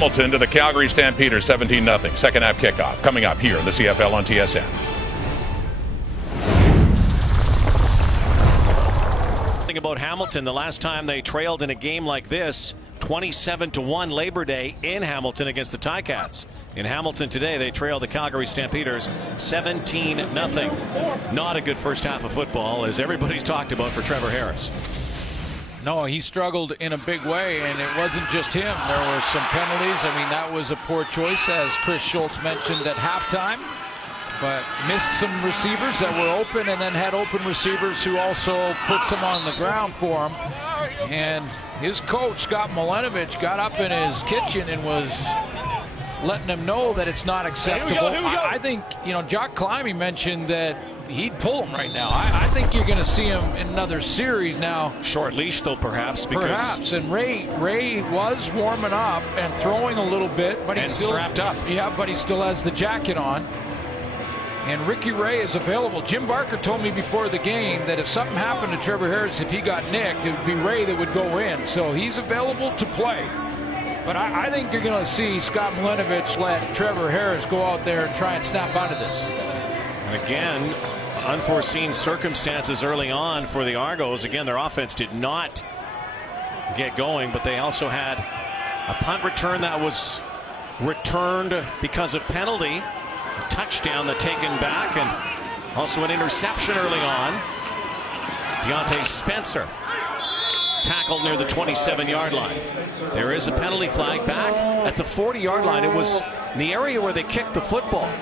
Hamilton to the Calgary Stampeders, 17-0. Second half kickoff coming up here in the CFL on TSN. Think about Hamilton. The last time they trailed in a game like this, 27-1 Labor Day in Hamilton against the Ticats. In Hamilton today, they trail the Calgary Stampeders 17-0. Not a good first half of football, as everybody's talked about, for Trevor Harris. No, he struggled in a big way, and it wasn't just him. There were some penalties. I mean, that was a poor choice, as Chris Schultz mentioned at halftime. But missed some receivers that were open, and then had open receivers who also put some on the ground for him. And his coach, Scott Milanovic, got up in his kitchen and was letting him know that it's not acceptable. I think, you know, Jock Climby mentioned that he'd pull him right now. I think you're going to see him in another series now. Short leash, though, perhaps. Perhaps. And Ray was warming up and throwing a little bit, but he's still strapped up. Yeah, but he still has the jacket on. And Ricky Ray is available. Jim Barker told me before the game that if something happened to Trevor Harris, if he got nicked, it would be Ray that would go in. So he's available to play. But I think you're going to see Scott Milanovic let Trevor Harris go out there and try and snap out of this. Again, unforeseen circumstances early on for the Argos. Again, their offense did not get going, but they also had a punt return that was returned because of penalty. A touchdown that taken back, and also an interception early on. Deontay Spencer tackled near the 27-yard line. There is a penalty flag back at the 40-yard line. It was in the area where they kicked the football.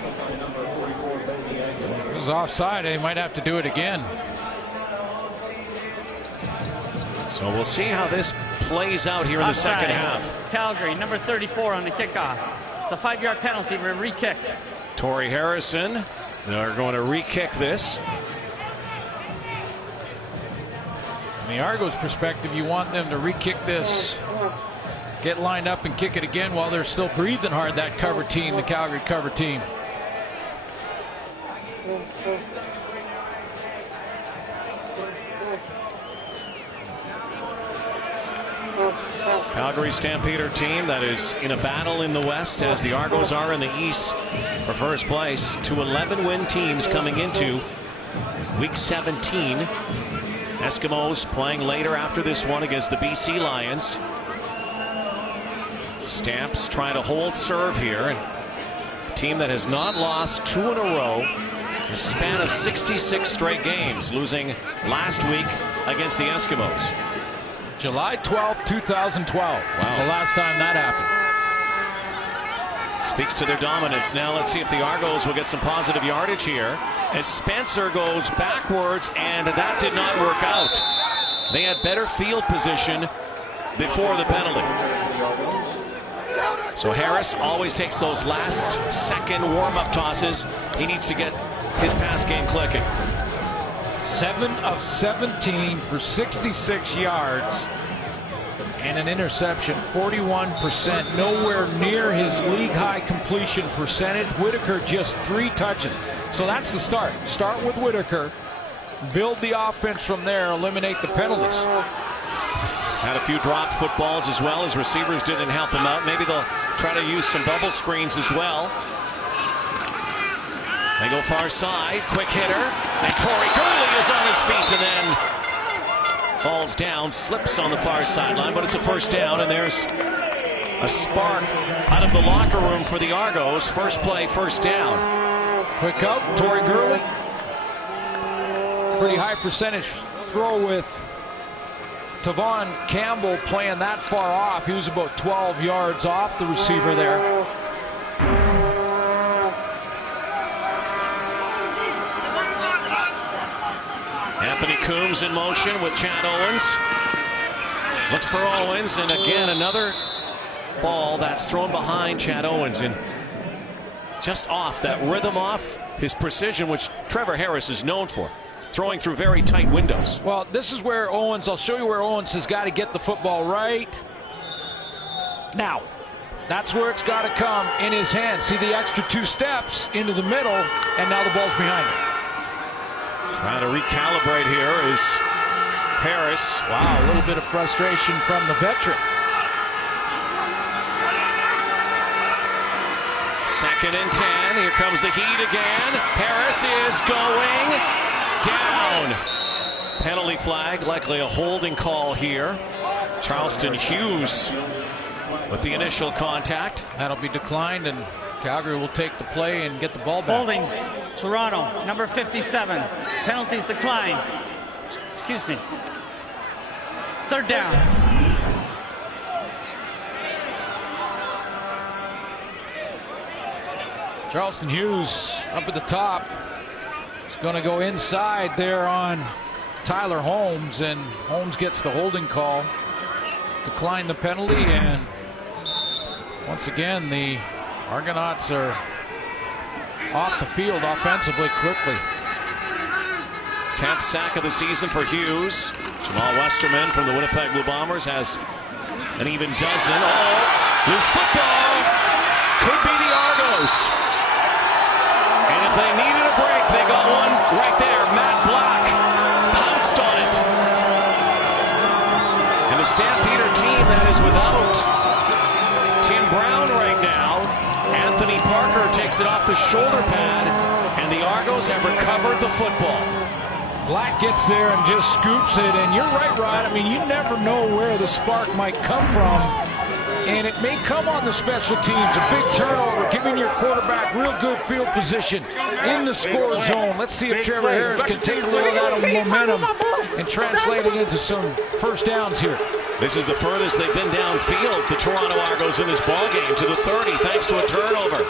It was offside. They might have to do it again. So we'll see how this plays out here in the second half. Calgary, number 34 on the kickoff. It's a 5-yard penalty for a re-kick. Torrey Harrison, they're going to re-kick this. From the Argos' perspective, you want them to re-kick this, get lined up and kick it again while they're still breathing hard, that cover team, the Calgary cover team. Calgary Stampeder team that is in a battle in the West, as the Argos are in the East for first place. 2 11-win teams coming into Week 17. Eskimos playing later after this one against the BC Lions. Stamps trying to hold serve here, and a team that has not lost 2 in a row in a span of 66 straight games, losing last week against the Eskimos. July 12, 2012. Wow. The last time that happened. Speaks to their dominance. Now let's see if the Argos will get some positive yardage here, as Spencer goes backwards, and that did not work out. They had better field position before the penalty. So Harris always takes those last second warm-up tosses. He needs to get his pass game clicking. 7 of 17 for 66 yards and an interception, 41%, nowhere near his league-high completion percentage. Whitaker just 3 touches. So that's the start. Start with Whitaker, build the offense from there, eliminate the penalties. Had a few dropped footballs as well, as receivers didn't help him out. Maybe they'll try to use some bubble screens as well. They go far side, quick hitter, and Torrey Gurley is on his feet and then falls down, slips on the far sideline, but it's a first down, and there's a spark out of the locker room for the Argos. First play, first down. Quick up, Torrey Gurley. Pretty high percentage throw with Tavon Campbell playing that far off. He was about 12 yards off the receiver there. Anthony Coombs in motion with Chad Owens. Looks for Owens, and again another ball that's thrown behind Chad Owens, and just off that rhythm, off his precision, which Trevor Harris is known for, throwing through very tight windows. Well, this is where Owens, I'll show you where Owens has got to get the football right now. That's where it's got to come, in his hands. See the extra 2 steps into the middle, and now the ball's behind him. Trying to recalibrate here is Harris. Wow, a little bit of frustration from the veteran. 2nd and 10. Here comes the heat again. Harris is going down. Penalty flag, likely a holding call here. Charleston Hughes with the initial contact. That'll be declined, and Calgary will take the play and get the ball back. Holding Toronto, number 57. Penalties declined. Excuse me. 3rd down. Charleston Hughes up at the top. He's going to go inside there on Tyler Holmes, and Holmes gets the holding call. Decline the penalty, and once again the Argonauts are off the field offensively quickly. 10th sack of the season for Hughes. Jamal Westerman from the Winnipeg Blue Bombers has an even dozen. Oh, loose football. Could be the Argos. And if they needed a break, they got one right there. Matt Black pounced on it. And the Stampeder team that is without Tim Brown right now. Anthony Parker takes it off the shoulder pad, and the Argos have recovered the football. Black gets there and just scoops it, and you're right, Rod. I mean, you never know where the spark might come from, and it may come on the special teams. A big turnover, giving your quarterback real good field position in the score zone. Let's see if Trevor Harris can take a little of that momentum and translate it into some first downs here. This is the furthest they've been downfield, the Toronto Argos in this ballgame, to the 30, thanks to a turnover.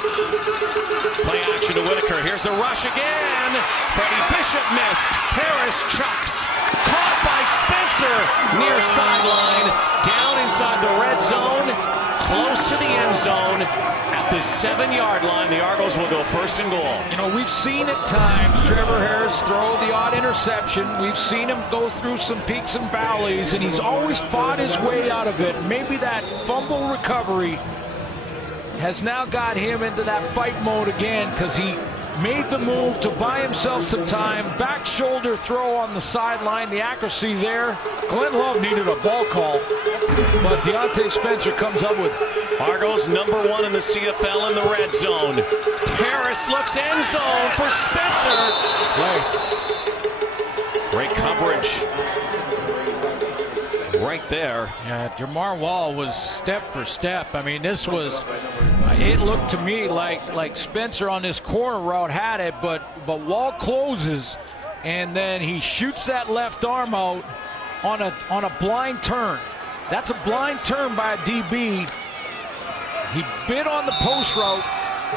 Play action to Whitaker. Here's the rush again. Freddie Bishop missed. Harris chucks. Caught by Spencer near sideline. Down inside the red zone. Close to the end zone. At the 7-yard line, the Argos will go 1st and goal. You know, we've seen at times Trevor Harris throw the odd interception. We've seen him go through some peaks and valleys, and he's always fought his way out of it. Maybe that fumble recovery has now got him into that fight mode again, because he made the move to buy himself some time. Back shoulder throw on the sideline, the accuracy there. Glenn Love needed a ball call, but Deontay Spencer comes up with Argos #1 in the CFL in the red zone. Harris looks end zone for Spencer. play. Great coverage right there. Yeah, Jamar Wall was step for step. I mean, this was, it looked to me like Spencer on this corner route had it, but Wall closes, and then he shoots that left arm out on a blind turn. That's a blind turn by a DB. He bit on the post route,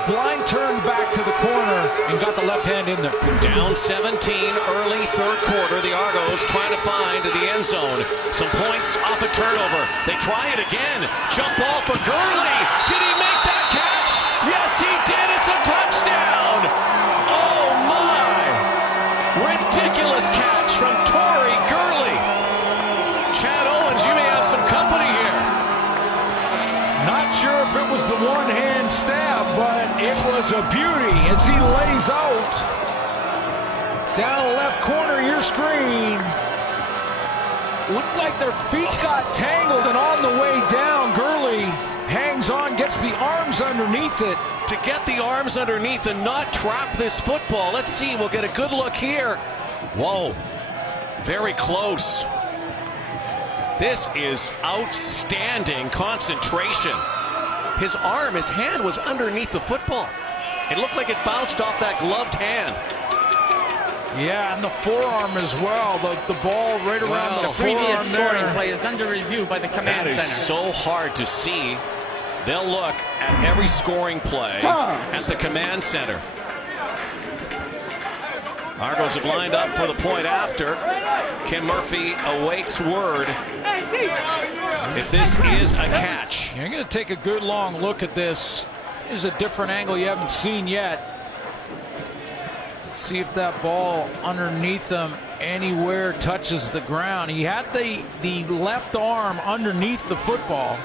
blind turn back to the corner, and got the left hand in there. Down 17, early 3rd quarter. The Argos trying to find the end zone. Some points off a turnover. They try it again. Jump ball for Gurley. Did he make that catch? Yes, he did. It's a touchdown. Oh, my. Ridiculous catch from Torrey Gurley. Chad Owens, you may have some company here. Not sure if it was the one-hand stab, but it was a beauty as he lays out down the left corner of your screen. Looked like their feet got tangled, and on the way down, Gurley hangs on, gets the arms underneath it. To get the arms underneath and not trap this football. Let's see, we'll get a good look here. Whoa, very close. This is outstanding concentration. His hand was underneath the football. It looked like it bounced off that gloved hand. Yeah, and the forearm as well. The ball right around the previous forearm scoring there. play is under review by the command That is center. so hard to see. They'll look at every scoring play at the command center. Argos have lined up for the point after. Kim Murphy awaits word if this is a catch. You're going to take a good long look at this. Here's a different angle you haven't seen yet. See if that ball underneath him anywhere touches the ground. He had the left arm underneath the football.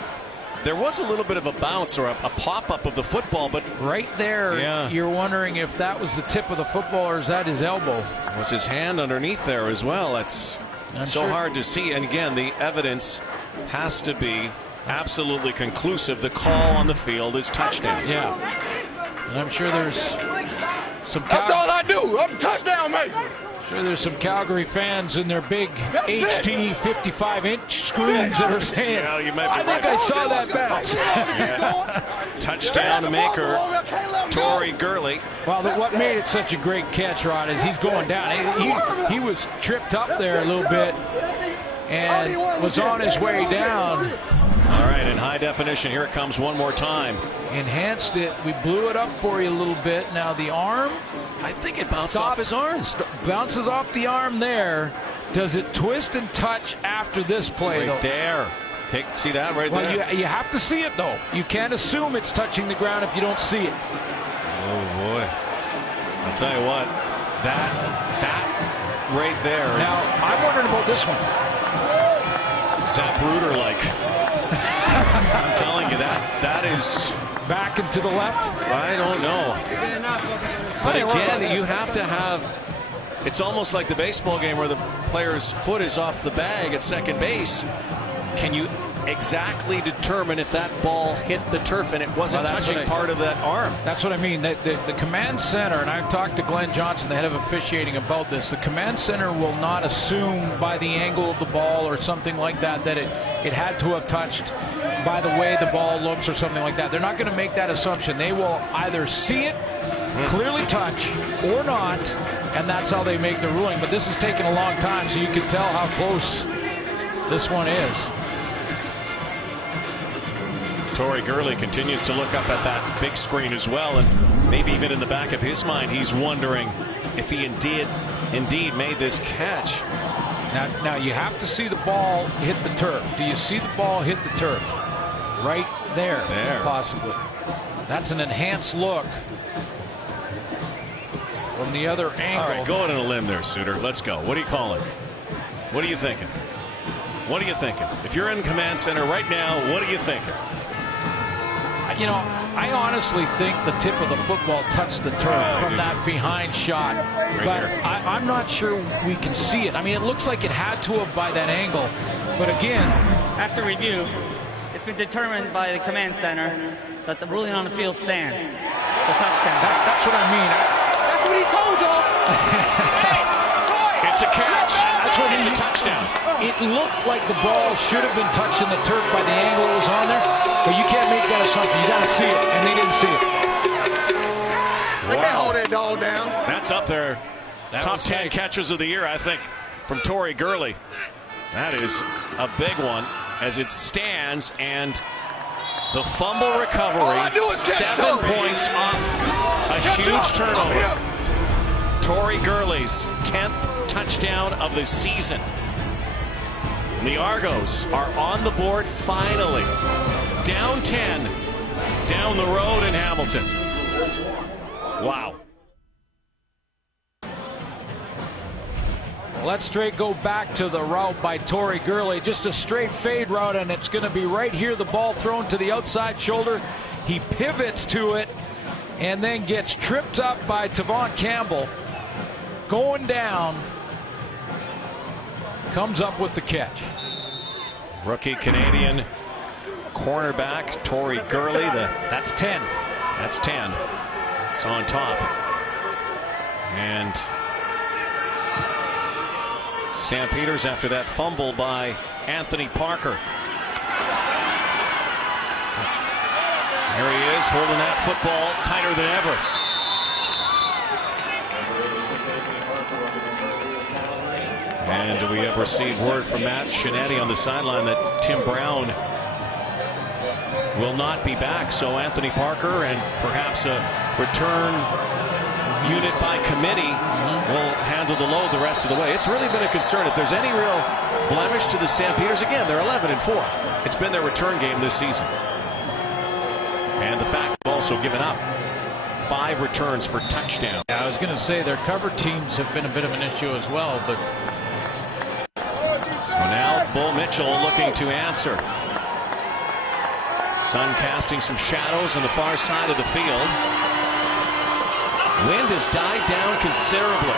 There was a little bit of a bounce or a pop-up of the football, but right there, yeah, you're wondering if that was the tip of the football or is that his elbow? Was his hand underneath there as well? That's so hard to see. And again, the evidence has to be absolutely conclusive. The call on the field is touchdown. Yeah. And I'm sure there's some. That's all I do. I'm a touchdown, mate. Sure, there's some Calgary fans in their big HD 55-inch screens that are saying, well, you might be I think right. I saw that bounce. Touchdown maker, Tory Gurley. Well, what made it such a great catch, Rod, is he's going down. He was tripped up there a little bit and was on his way down. All right, in high definition, here it comes one more time. Enhanced it. We blew it up for you a little bit. Now the arm. I think it bounced off his arm. Bounces off the arm there. Does it twist and touch after this play, Right though? there. See that right there? Well, you have to see it, though. You can't assume it's touching the ground if you don't see it. Oh, boy. I'll tell you what. That right there is... Now, I'm wondering about this one. Zapruder-like. I'm telling you, that is... Back and to the left? I don't know. But again, you have to have... It's almost like the baseball game where the player's foot is off the bag at second base. Can you exactly determine if that ball hit the turf and it wasn't touching part of that arm? That's what I mean. The command center, and I've talked to Glenn Johnson, the head of officiating, about this. The command center will not assume by the angle of the ball or something like that that it had to have touched by the way the ball looks or something like that. They're not going to make that assumption. They will either see it clearly touch or not, and that's how they make the ruling. But this has taken a long time, so you can tell how close this one is. Tory Gurley continues to look up at that big screen as well, and maybe even in the back of his mind, he's wondering if he indeed made this catch. Now you have to see the ball hit the turf. Do you see the ball hit the turf? Right there, possibly. That's an enhanced look from the other angle. All right, go on a limb there, Suter. Let's go. What are you calling? What are you thinking? What are you thinking? If you're in command center right now, what are you thinking? You know, I honestly think the tip of the football touched the turf from that behind shot. But I'm not sure we can see it. I mean, it looks like it had to have by that angle. But again, After review, it's been determined by the command center that the ruling on the field stands. It's a touchdown. that's what I mean. That's what he told y'all. It's a catch. That's what It's a touchdown. It looked like the ball should have been touching the turf by the angle it was on there, but you can't make that assumption. You got to see it, and they didn't see it. They can't hold that dog down. That's up there. Top 10 catches of the year, I think, from Tory Gurley. That is a big one as it stands, and the fumble recovery, 7 points off a huge turnover. Tory Gurley's 10th touchdown of the season. The Argos are on the board finally. Down 10, down the road in Hamilton. Wow. Let's straight go back to the route by Tory Gurley. Just a straight fade route, and it's going to be right here. The ball thrown to the outside shoulder. He pivots to it and then gets tripped up by Tavon Campbell. Going down. Comes up with the catch. Rookie Canadian cornerback Tory Gurley. That's 10. That's 10. It's on top. And Stampeders after that fumble by Anthony Parker. There he is, holding that football tighter than ever. And we have received word from Matt Shinetti on the sideline that Tim Brown will not be back. So Anthony Parker and perhaps a return unit by committee will handle the load the rest of the way. It's really been a concern. If there's any real blemish to the Stampeders, again, they're 11-4. It's been their return game this season. And the fact they've also given up 5 returns for touchdown. Yeah, I was going to say their cover teams have been a bit of an issue as well, but so now Bull Mitchell looking to answer. Sun casting some shadows on the far side of the field. Wind has died down considerably.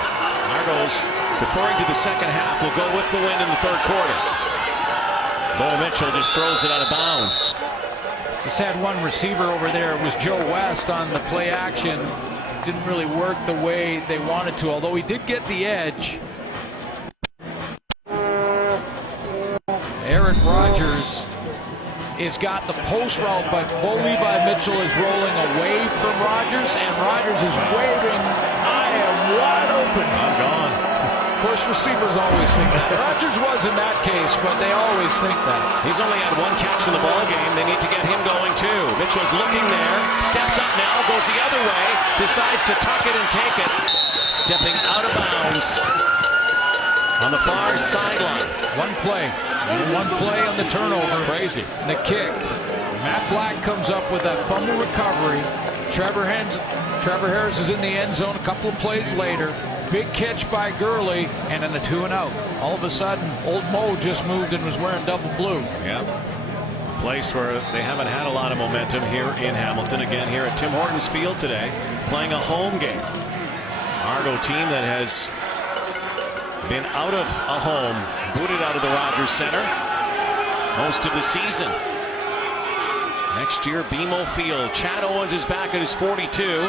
Argos, deferring to the second half, will go with the wind in the third quarter. Bull Mitchell just throws it out of bounds. Just had one receiver over there. It was Joe West on the play action. Didn't really work the way they wanted to, although he did get the edge. Aaron Rodgers has got the post route, but Bo Levi Mitchell is rolling away from Rodgers, and Rodgers is waving, I am wide open. I'm gone. Of course, receivers always think that. Rodgers was in that case, but they always think that. He's only had one catch in the ball game. They need to get him going too. Mitchell's looking there, steps up now, goes the other way, decides to tuck it and take it. Stepping out of bounds on the far sideline. One play on the turnover. Crazy. And the kick. Matt Black comes up with that fumble recovery. Trevor Harris is in the end zone a couple of plays later. Big catch by Gurley, and then a 2-and-out. All of a sudden, old Mo just moved and was wearing double blue. Yeah. Place where they haven't had a lot of momentum here in Hamilton. Again, here at Tim Hortons Field today, playing a home game. Argo team that has been out of a home, booted out of the Rogers Center most of the season. Next year, BMO Field. Chad Owens is back at his 42.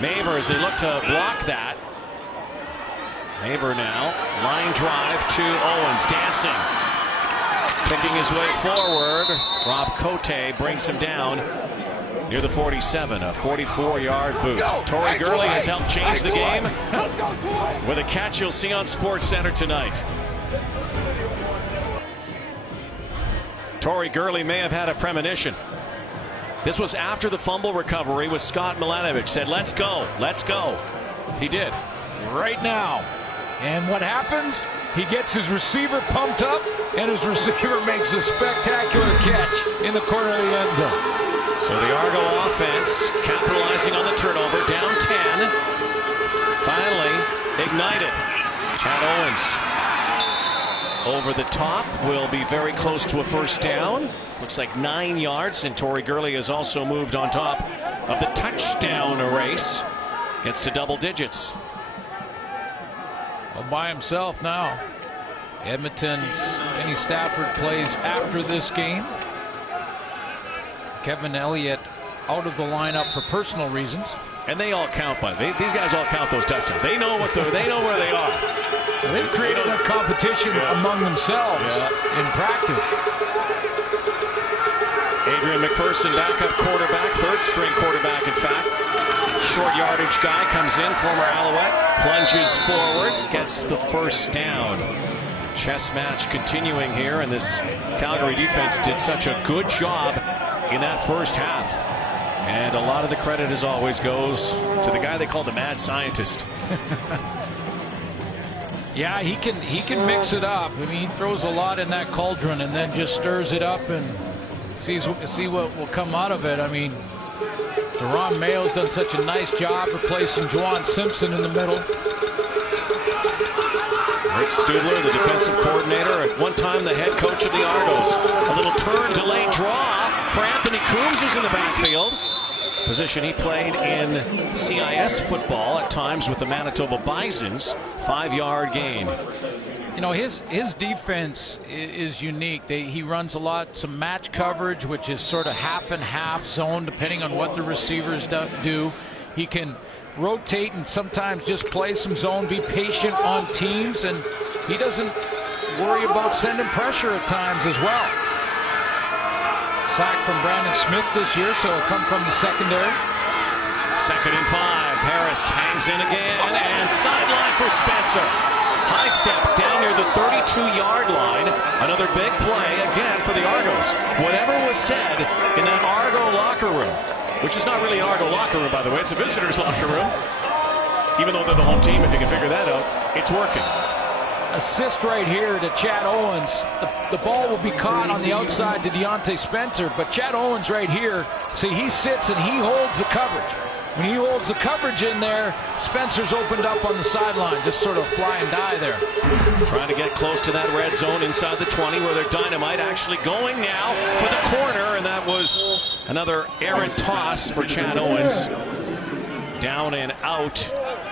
Maver, as they look to block that. Maver now, line drive to Owens, dancing. Picking his way forward. Rob Cote brings him down near the 47, a 44-yard boot. Torrey Gurley has helped change the game with a catch you'll see on SportsCenter tonight. Torrey Gurley may have had a premonition. This was after the fumble recovery with Scott Milanovic. Said, let's go, let's go. He did. Right now. And what happens? He gets his receiver pumped up, and his receiver makes a spectacular catch in the corner of the end zone. So the Argo offense capitalizing on the turnover, down 10. Finally ignited. Chad Owens over the top, will be very close to a first down. Looks like 9 yards, and Torrey Gurley has also moved on top of the touchdown race. Gets to double digits. All by himself now. Edmonton's Kenny Stafford plays after this game. Kevin Elliott out of the lineup for personal reasons. And they all count, by these guys all count those touchdowns. They know where they are. They've created a competition among themselves in practice. Adrian McPherson, backup quarterback, third-string quarterback, in fact. Short yardage guy comes in, former Alouette, plunges forward, gets the first down. Chess match continuing here, and this Calgary defense did such a good job in that first half. And a lot of the credit, as always, goes to the guy they call the mad scientist. Yeah, he can mix it up. I mean, he throws a lot in that cauldron and then just stirs it up and see what will come out of it. I mean, Deron Mayo's done such a nice job replacing Juwan Simpson in the middle. Rick Studler, the defensive coordinator, at one time the head coach of the Argos. A little turn, delayed draw for Anthony Coombs, who's in the backfield. Position he played in CIS football at times with the Manitoba Bisons. 5-yard gain. You know, his defense is unique. He runs a lot, some match coverage, which is sort of half and half zone, depending on what the receivers do. He can rotate and sometimes just play some zone, be patient on teams, and he doesn't worry about sending pressure at times as well. Sack from Brandon Smith this year, so it'll come from the secondary. 2nd and 5. Harris hangs in again, and sideline for Spencer. High steps down near the 32-yard line. Another big play again for the Argos. Whatever was said in that Argo locker room, which is not really an Argo locker room, by the way, it's a visitor's locker room. Even though they're the home team, if you can figure that out, it's working. Assist right here to Chad Owens. The ball will be caught on the outside to Deontay Spencer, but Chad Owens right here, see, he sits and he holds the coverage. When he holds the coverage in there, Spencer's opened up on the sideline, just sort of fly and die there. Trying to get close to that red zone inside the 20 where they're dynamite, actually going now for the corner, and that was another errant toss for Chad Owens. Down and out.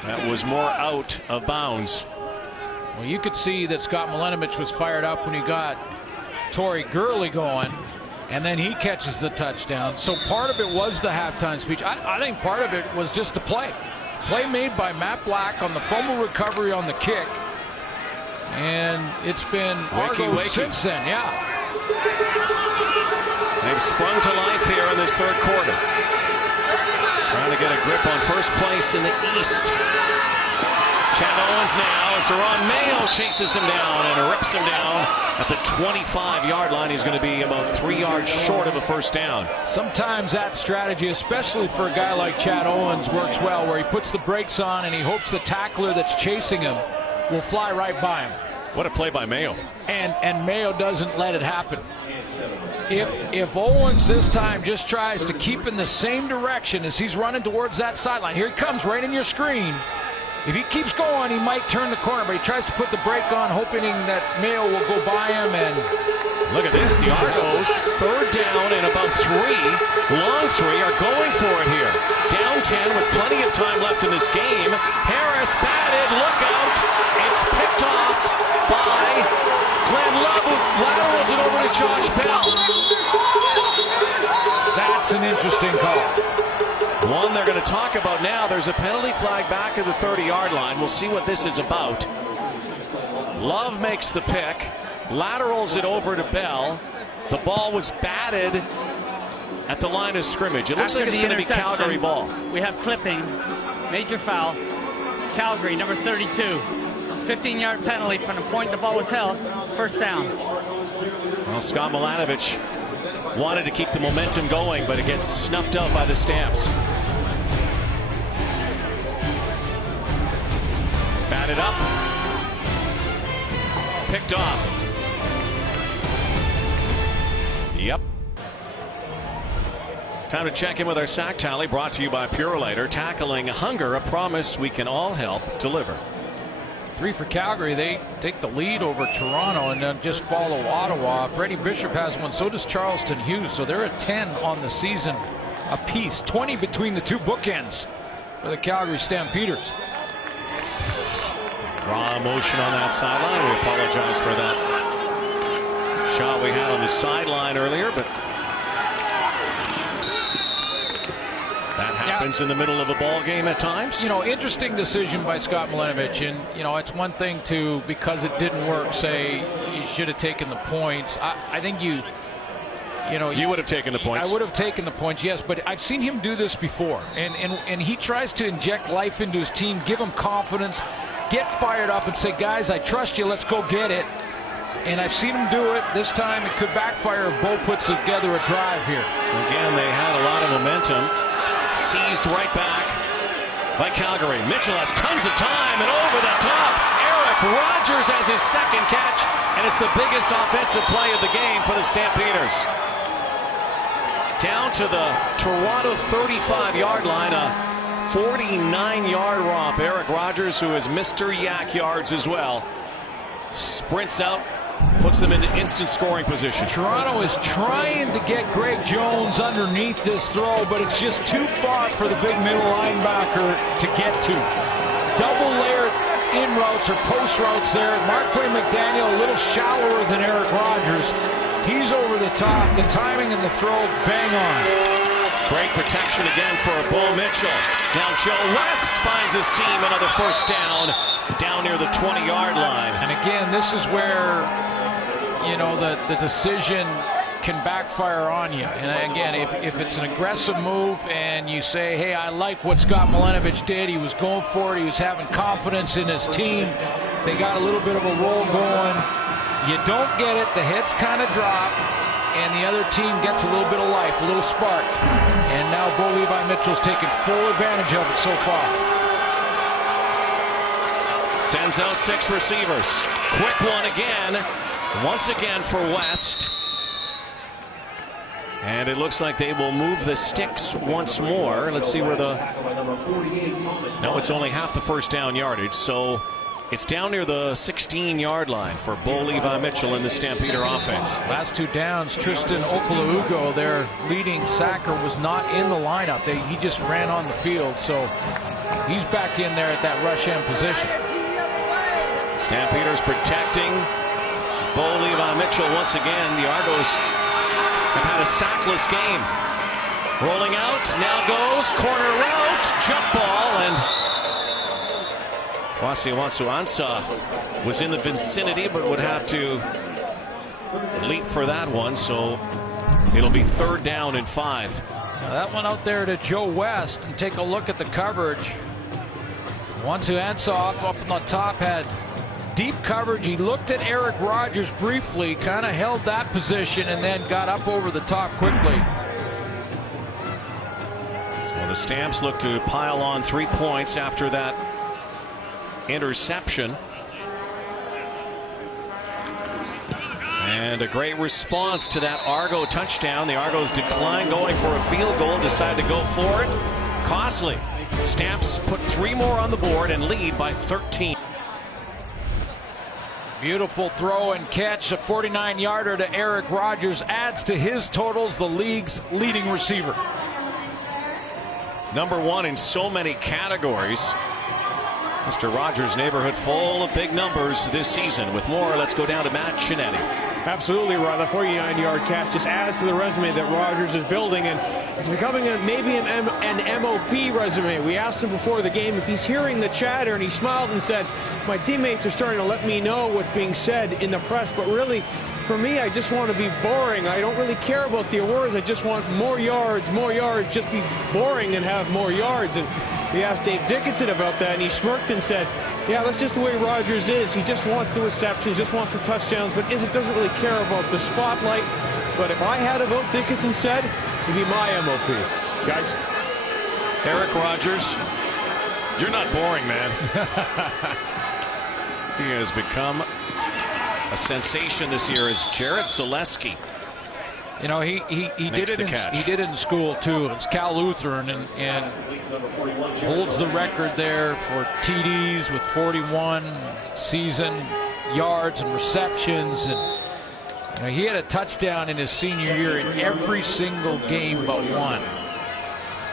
That was more out of bounds. Well, you could see that Scott Milanovic was fired up when he got Torrey Gurley going. and then he catches the touchdown. So part of it was the halftime speech. I think part of it was just the play. Play made by Matt Black on the fumble recovery on the kick. And it's been Argonauts since then, yeah. They've sprung to life here in this third quarter. Trying to get a grip on first place in the East. Chad Owens now as Deron Mayo chases him down and rips him down at the 25-yard line. He's going to be about 3 yards short of a first down. Sometimes that strategy, especially for a guy like Chad Owens, works well, where he puts the brakes on and he hopes the tackler that's chasing him will fly right by him. What a play by Mayo. And Mayo doesn't let it happen. If Owens this time just tries to keep in the same direction as he's running towards that sideline, here he comes right in your screen. If he keeps going, he might turn the corner, but he tries to put the brake on, hoping that Mayo will go by him. And look at this, the Argos, third down and about 3, long 3, are going for it here. Down 10 with plenty of time left in this game. Harris batted, look out. It's picked off by Glenn Love, who laterals it over to Josh Bell. That's an interesting call. One they're going to talk about now. There's a penalty flag back at the 30-yard line. We'll see what this is about. Love makes the pick, laterals it over to Bell. The ball was batted at the line of scrimmage. It looks like it's going to be Calgary ball. We have clipping, major foul, Calgary, number 32. 15-yard penalty from the point the ball was held, first down. Well, Scott Milanovich wanted to keep the momentum going, but it gets snuffed out by the Stamps. Batted up. Picked off. Yep. Time to check in with our sack tally, brought to you by Purolator. Tackling hunger, a promise we can all help deliver. 3 for Calgary. They take the lead over Toronto and then just follow Ottawa. Freddie Bishop has one, so does Charleston Hughes. So they're at 10 on the season apiece. 20 between the two bookends for the Calgary Stampeders. Raw motion on that sideline. We apologize for that shot we had on the sideline earlier, but that happens in the middle of a ball game at times. You know, interesting decision by Scott Milanovich, and you know, it's one thing to, because it didn't work, say you should have taken the points. I think you would have taken the points. I would have taken the points, yes, but I've seen him do this before, and he tries to inject life into his team, give them confidence, get fired up and say, guys, I trust you, let's go get it. And I've seen him do it. This time it could backfire if Bo puts together a drive here. Again, they had a lot of momentum. Seized right back by Calgary. Mitchell has tons of time, and over the top, Eric Rogers has his second catch, and it's the biggest offensive play of the game for the Stampeders. Down to the Toronto 35-yard line, a 49-yard romp. Eric Rogers, who is Mr. Yak yards as well, sprints out, puts them into instant scoring position. Toronto is trying to get Greg Jones underneath this throw, but it's just too far for the big middle linebacker to get to. Double layered in routes or post routes there. Marquay McDaniel a little shallower than Eric Rogers. He's over the top. The timing and the throw, bang on. Great protection again for Bo Mitchell. Now Joe West finds his team, another first down near the 20-yard line. And again, this is where, you know, the decision can backfire on you. And again, if it's an aggressive move and you say, hey, I like what Scott Milanovich did, he was going for it, he was having confidence in his team, they got a little bit of a roll going, you don't get it, the heads kind of drop, and the other team gets a little bit of life, a little spark. And now Bo Levi Mitchell's taking full advantage of it so far. Sends out 6 receivers. Quick one again. Once again for West. And it looks like they will move the sticks once more. Let's see where no, it's only half the first down yardage. So it's down near the 16-yard line for Bo Levi Mitchell in the Stampeder offense. Last 2 downs, Tristan Okolaugo, their leading sacker, was not in the lineup. He just ran on the field, so he's back in there at that rush end position. Stampeders protecting Bo Levi Mitchell once again. The Argos have had a sackless game. Rolling out, now goes, corner route, jump ball, and Wasiawansu Ansah was in the vicinity, but would have to leap for that one, so it'll be 3rd down and 5. Now that one out there to Joe West, and take a look at the coverage. Wasiawansu Ansah up on the top had deep coverage. He looked at Eric Rogers briefly, kind of held that position, and then got up over the top quickly. So the Stamps look to pile on 3 points after that interception. And a great response to that Argo touchdown. The Argos decline going for a field goal, decide to go for it. Costly. Stamps put 3 more on the board and lead by 13. Beautiful throw and catch. A 49-yarder to Eric Rogers adds to his totals, the league's leading receiver. Number 1 in so many categories. Mr. Rogers' neighborhood full of big numbers this season. With more, let's go down to Matt Shinetti. Absolutely, Rod. The 49-yard catch just adds to the resume that Rogers is building, and it's becoming maybe an MOP resume. We asked him before the game if he's hearing the chatter, and he smiled and said, my teammates are starting to let me know what's being said in the press, but really, for me, I just want to be boring. I don't really care about the awards. I just want more yards, just be boring and have more yards. And we asked Dave Dickinson about that, and he smirked and said, yeah, that's just the way Rogers is. He just wants the receptions, just wants the touchdowns, but doesn't really care about the spotlight. But if I had a vote, Dickinson said, it'd be my MOP. Guys? Eric Rogers, you're not boring, man. He has become a sensation this year as Jared Zaleski. You know, he did it in school too. It's Cal Lutheran and holds the record there for TDs with 41 season yards and receptions, and you know, he had a touchdown in his senior year in every single game but one.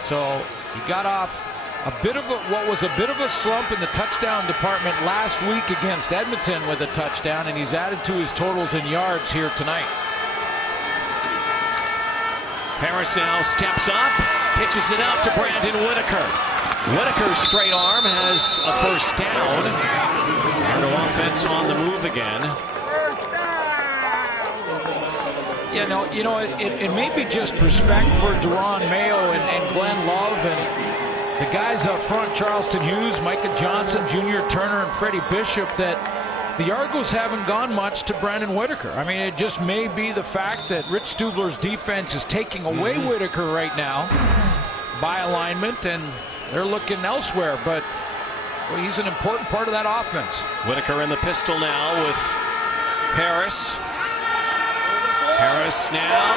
So he got off what was a bit of a slump in the touchdown department last week against Edmonton with a touchdown, and he's added to his totals in yards here tonight. Harris now steps up, pitches it out to Brandon Whitaker. Whitaker's straight arm has a first down. Argo offense on the move again. Yeah, you know, it may be just respect for Duron Mayo and Glenn Love and the guys up front, Charleston Hughes, Micah Johnson, Junior Turner, and Freddie Bishop, that the Argos haven't gone much to Brandon Whitaker. I mean, it just may be the fact that Rich Stubler's defense is taking away Whitaker right now by alignment, and they're looking elsewhere. But well, he's an important part of that offense. Whitaker in the pistol now with Harris. Harris now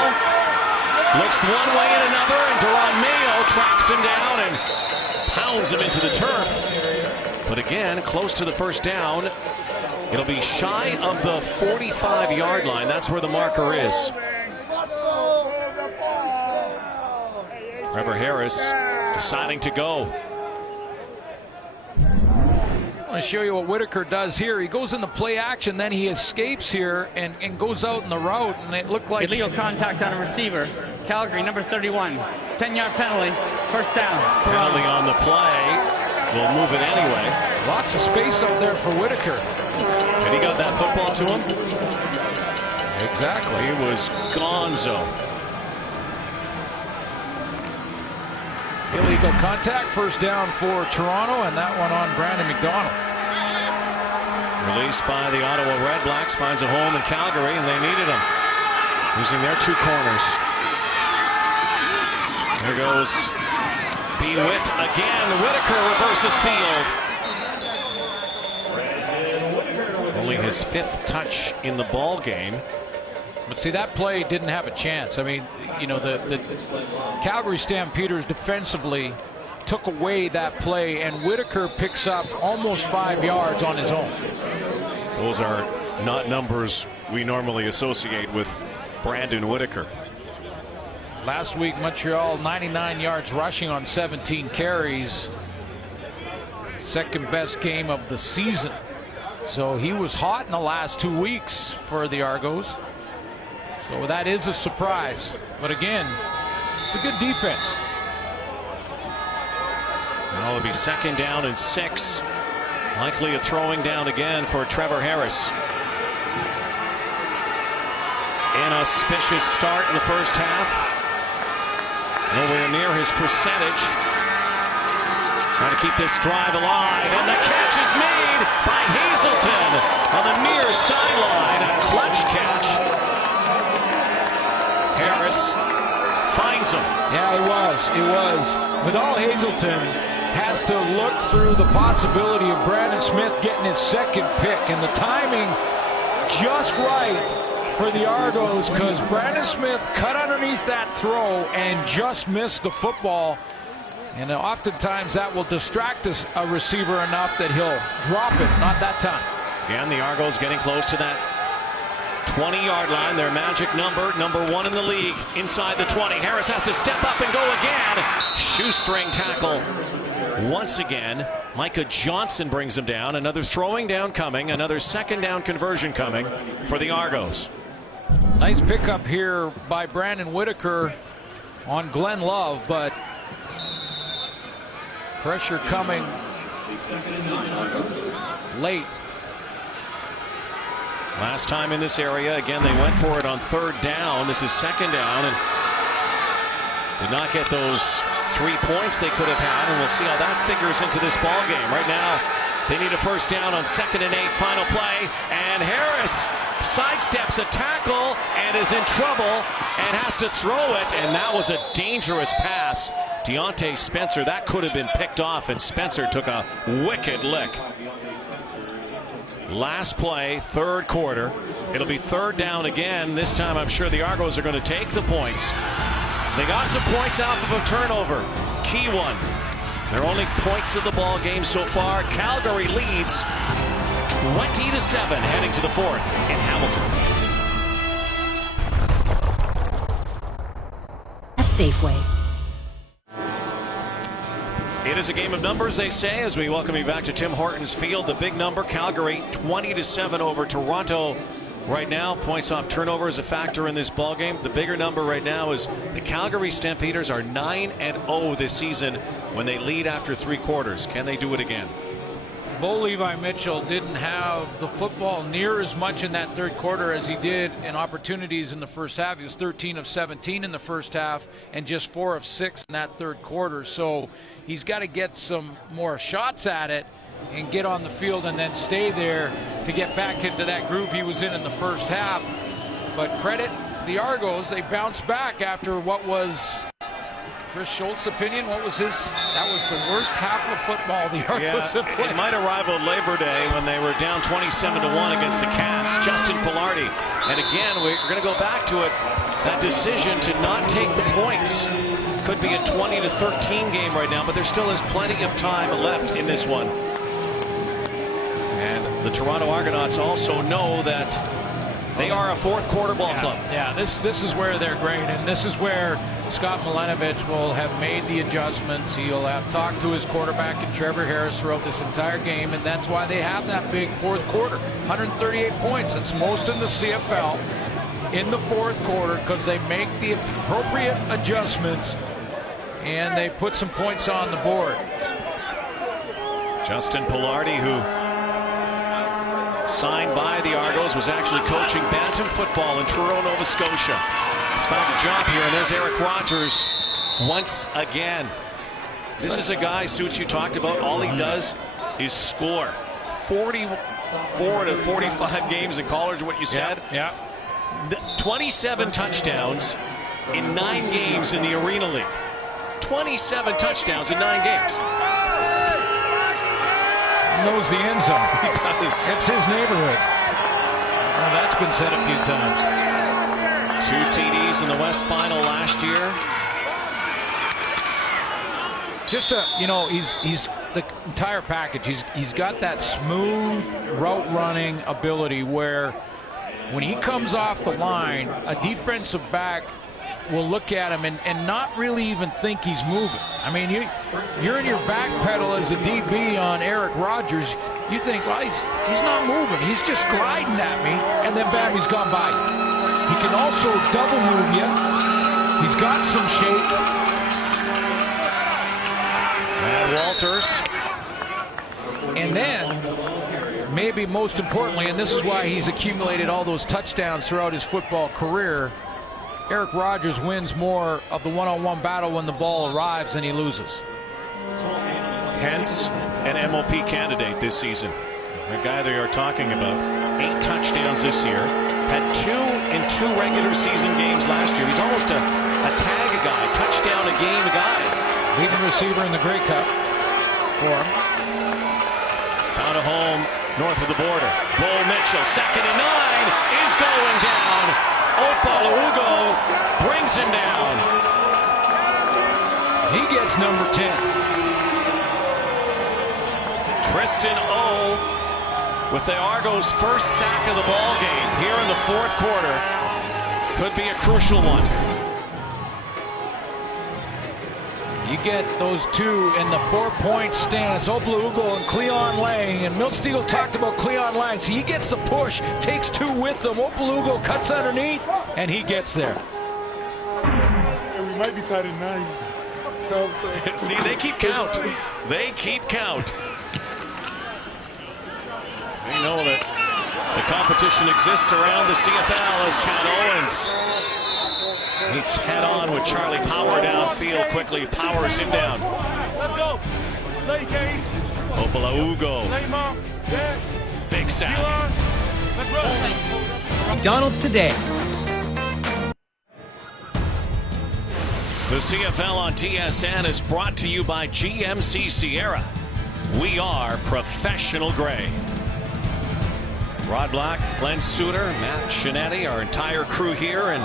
looks one way and another, and Duron Mayo tracks him down and pounds him into the turf. But again, close to the first down. It'll be shy of the 45-yard line. That's where the marker is. Trevor Harris deciding to go. I want to show you what Whitaker does here. He goes in the play action, then he escapes here and goes out in the route, and it looked like illegal contact on a receiver. Calgary, number 31, 10-yard penalty, first down. Penalty on the play. We'll move it anyway. Lots of space out there for Whitaker. And he got that football to him? Exactly. He was gonzo. Illegal contact, first down for Toronto, and that one on Brandon McDonald. Released by the Ottawa Red Blacks, finds a home in Calgary, and they needed him. Using their 2 corners. There goes B-Witt again. Whitaker reverses field. Only his 5th touch in the ball game. But see, that play didn't have a chance. I mean, you know, the Calgary Stampeders defensively took away that play, and Whitaker picks up almost 5 yards on his own. Those are not numbers we normally associate with Brandon Whitaker. Last week, Montreal 99 yards rushing on 17 carries. Second best game of the season. So he was hot in the last 2 weeks for the Argos. So that is a surprise. But again, it's a good defense. Now it'll be 2nd down and 6. Likely a throwing down again for Trevor Harris. Inauspicious start in the first half. Nowhere near his percentage. Trying to keep this drive alive, and the catch is made by Hazelton on the near sideline. A clutch catch. Harris finds him. Yeah, it was. Vidal Hazelton has to look through the possibility of Brandon Smith getting his 2nd pick, and the timing just right for the Argos, because Brandon Smith cut underneath that throw and just missed the football. And oftentimes that will distract a receiver enough that he'll drop it. Not that time. Again, the Argos getting close to that 20-yard line. Their magic number 1 in the league, inside the 20. Harris has to step up and go again. Shoestring tackle once again. Micah Johnson brings him down. Another throwing down coming. Another 2nd down conversion coming for the Argos. Nice pickup here by Brandon Whitaker on Glenn Love, but pressure coming late. Last time in this area, again, they went for it on 3rd down. This is 2nd down, and did not get those 3 points they could have had, and we'll see how that figures into this ball game. Right now, they need a 1st down on 2nd and 8, final play, and Harris sidesteps a tackle and is in trouble and has to throw it, and that was a dangerous pass. Deontay Spencer, that could have been picked off, and Spencer took a wicked lick. Last play, 3rd quarter. It'll be 3rd down again. This time I'm sure the Argos are going to take the points. They got some points off of a turnover. Key one. Their only points of the ball game so far. Calgary leads 20-7 heading to the 4th in Hamilton. At Safeway. It is a game of numbers, they say, as we welcome you back to Tim Hortons Field. The big number, Calgary 20-7 over Toronto. Right now, points off turnover is a factor in this ball game. The bigger number right now is the Calgary Stampeders are 9-0 this season when they lead after 3 quarters. Can they do it again? Bo Levi Mitchell didn't have the football near as much in that 3rd quarter as he did in opportunities in the first half. He was 13 of 17 in the first half and just 4 of 6 in that 3rd quarter. So he's got to get some more shots at it and get on the field and then stay there to get back into that groove he was in the first half. But credit the Argos, they bounced back after what was Chris Schultz's opinion. What was his? That was the worst half of football the Argos have played. It might have rivaled Labor Day when they were down 27-1 against the Cats. Justin Pilardi. And again, we're going to go back to it. That decision to not take the points. Could be a 20-13 game right now, but there still is plenty of time left in this one. And the Toronto Argonauts also know that they are a 4th quarter ball club. Yeah, this is where they're great, and this is where Scott Milenovich will have made the adjustments. He'll have talked to his quarterback and Trevor Harris throughout this entire game, and that's why they have that big 4th quarter. 138 points. It's most in the CFL in the 4th quarter because they make the appropriate adjustments and they put some points on the board. Justin Pilardi, who signed by the Argos, was actually coaching bantam football in Truro, Nova Scotia. He's found a job here, and there's Eric Rogers once again. This is a guy, Suits, you talked about. All he does is score. 44 to 45 games in college, what you said. Yeah. 27 touchdowns in 9 games in the Arena League. 27 touchdowns in 9 games. Knows the end zone. He does. It's his neighborhood. Well, that's been said a few times. 2 TDs in the West Final last year. Just he's the entire package. He's got that smooth route running ability where when he comes off the line, a defensive back will look at him and not really even think he's moving. I mean, you're in your back pedal as a DB on Eric Rogers. You think, well, he's not moving. He's just gliding at me, and then bam, he's gone by. He can also double move you. He's got some shape. And Walters. And then, maybe most importantly, and this is why he's accumulated all those touchdowns throughout his football career, Eric Rogers wins more of the one-on-one battle when the ball arrives than he loses. Hence, an MOP candidate this season. The guy they are talking about, 8 touchdowns this year, had 2 in 2 regular season games last year. He's almost a tag a guy, touchdown a game a guy. Leading receiver in the Grey Cup for him. Found a home north of the border. Bo Mitchell, 2nd and 9, is going down. Opalaugo brings him down. He gets number 10. Tristan O with the Argos' first sack of the ball game here in the 4th quarter. Could be a crucial one. You get those 2 in the 4-point stance. Opalaugo and Cleon Lang. And Milsteagle talked about Cleon Lang. So he gets the push, takes 2 with him. Opalaugo cuts underneath, and he gets there. We might be tied at 9. See, they keep count. They keep count. They know that the competition exists around the CFL as Chad Owens meets head on with Charlie Power downfield quickly. Powers him down. Let's go. Lay Kane. Opalaugo. Lay Mom. Dad. Big sack. Let's roll. McDonald's today. The CFL on TSN is brought to you by GMC Sierra. We are professional grade. Rod Black, Glenn Suter, Matt Shinetti, our entire crew here in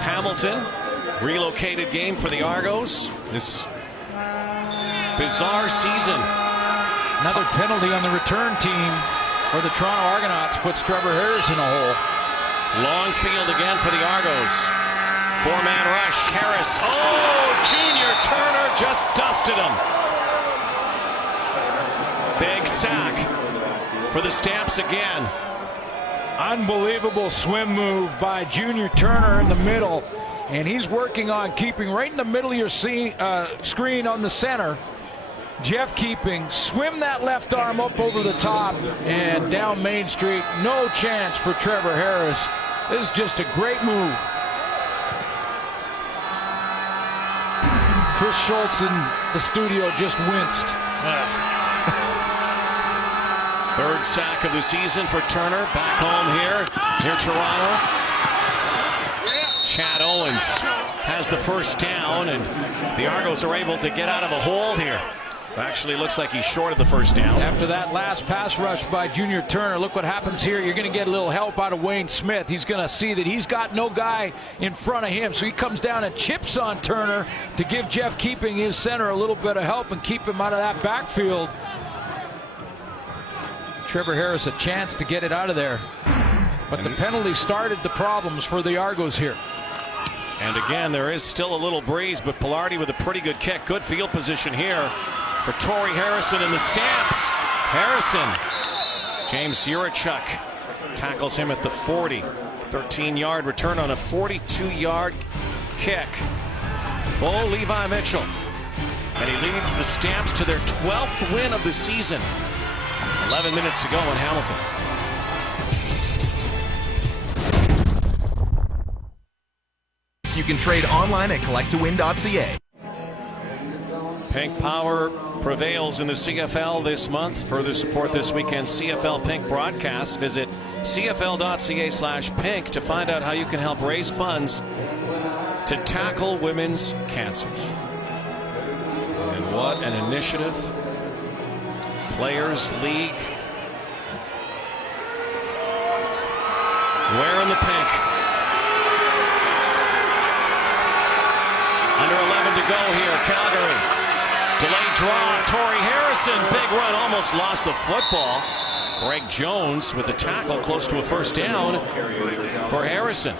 Hamilton. Relocated game for the Argos. This bizarre season. Another penalty on the return team for the Toronto Argonauts puts Trevor Harris in a hole. Long field again for the Argos. 4-man rush. Harris. Oh, Junior Turner just dusted him. Big sack for the Stamps again. Unbelievable swim move by Junior Turner in the middle. And he's working on keeping right in the middle of your screen on the center. Jeff Keeping, swim that left arm up over the top and down Main Street. No chance for Trevor Harris. This is just a great move. Chris Schultz in the studio just winced. Third sack of the season for Turner. Back home here near Toronto. Chad Owens has the first down, and the Argos are able to get out of a hole here. Actually looks like he's short of the first down. After that last pass rush by Junior Turner, look what happens here. You're going to get a little help out of Wayne Smith. He's going to see that he's got no guy in front of him, so he comes down and chips on Turner to give Jeff Keeping, his center, a little bit of help and keep him out of that backfield. Trevor Harris a chance to get it out of there, but the penalty started the problems for the Argos here. And again, there is still a little breeze, but Pilardi with a pretty good kick. Good field position here for Torrey Harrison and the Stamps. Harrison. James Yurichuk tackles him at the 40. 13-yard return on a 42-yard kick. Bo Levi Mitchell. And he leads the Stamps to their 12th win of the season. 11 minutes to go in Hamilton. You can trade online at collecttowin.ca. Pink power prevails in the CFL this month. Further support this weekend's CFL Pink broadcast. Visit cfl.ca/pink to find out how you can help raise funds to tackle women's cancers. And what an initiative. Players League. Wearing the pink. Under 11 to go here, Calgary. Delayed draw, Torrey Harrison, big run, almost lost the football. Greg Jones with the tackle close to a first down for Harrison.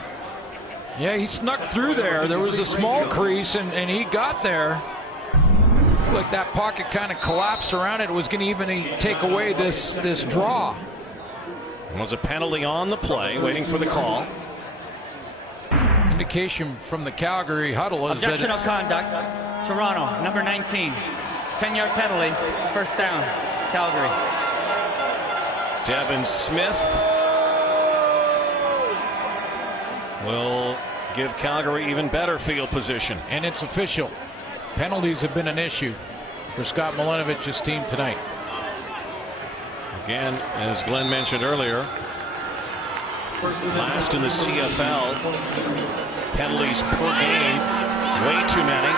Yeah, he snuck through there. There was a small crease, and he got there. Like that pocket kind of collapsed around it. It was going to even take away this draw. It was a penalty on the play, waiting for the call. indication from the Calgary huddle is that Objection of conduct. Toronto, number 19. 10-yard penalty. First down. Calgary. Devin Smith will give Calgary even better field position. and it's official. Penalties have been an issue for Scott Milanovich's team tonight. Again, as Glenn mentioned earlier, last in the CFL. Penalties per game, way too many.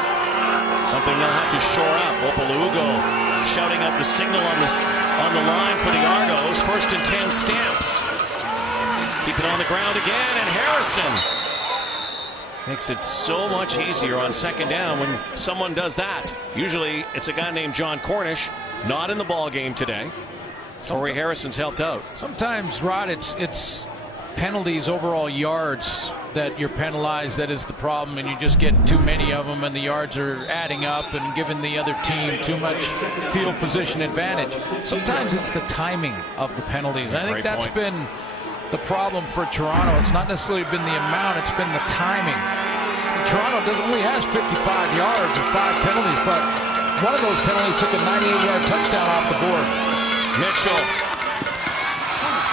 Something they'll have to shore up. Opalugo shouting out the signal on the line for the Argos. 1st and 10 Stamps. Keep it on the ground again, and Harrison makes it so much easier on 2nd down when someone does that. Usually it's a guy named John Cornish, not in the ball game today. Torrey Harrison's helped out. Sometimes, Rod, it's penalties, overall yards that you're penalized that is the problem, and you just get too many of them and the yards are adding up and giving the other team too much field position advantage. Sometimes it's the timing of the penalties. I think that's been the problem for Toronto. It's not necessarily been the amount, it's been the timing. Toronto only has 55 yards and 5 penalties, but one of those penalties took a 98-yard touchdown off the board. Mitchell.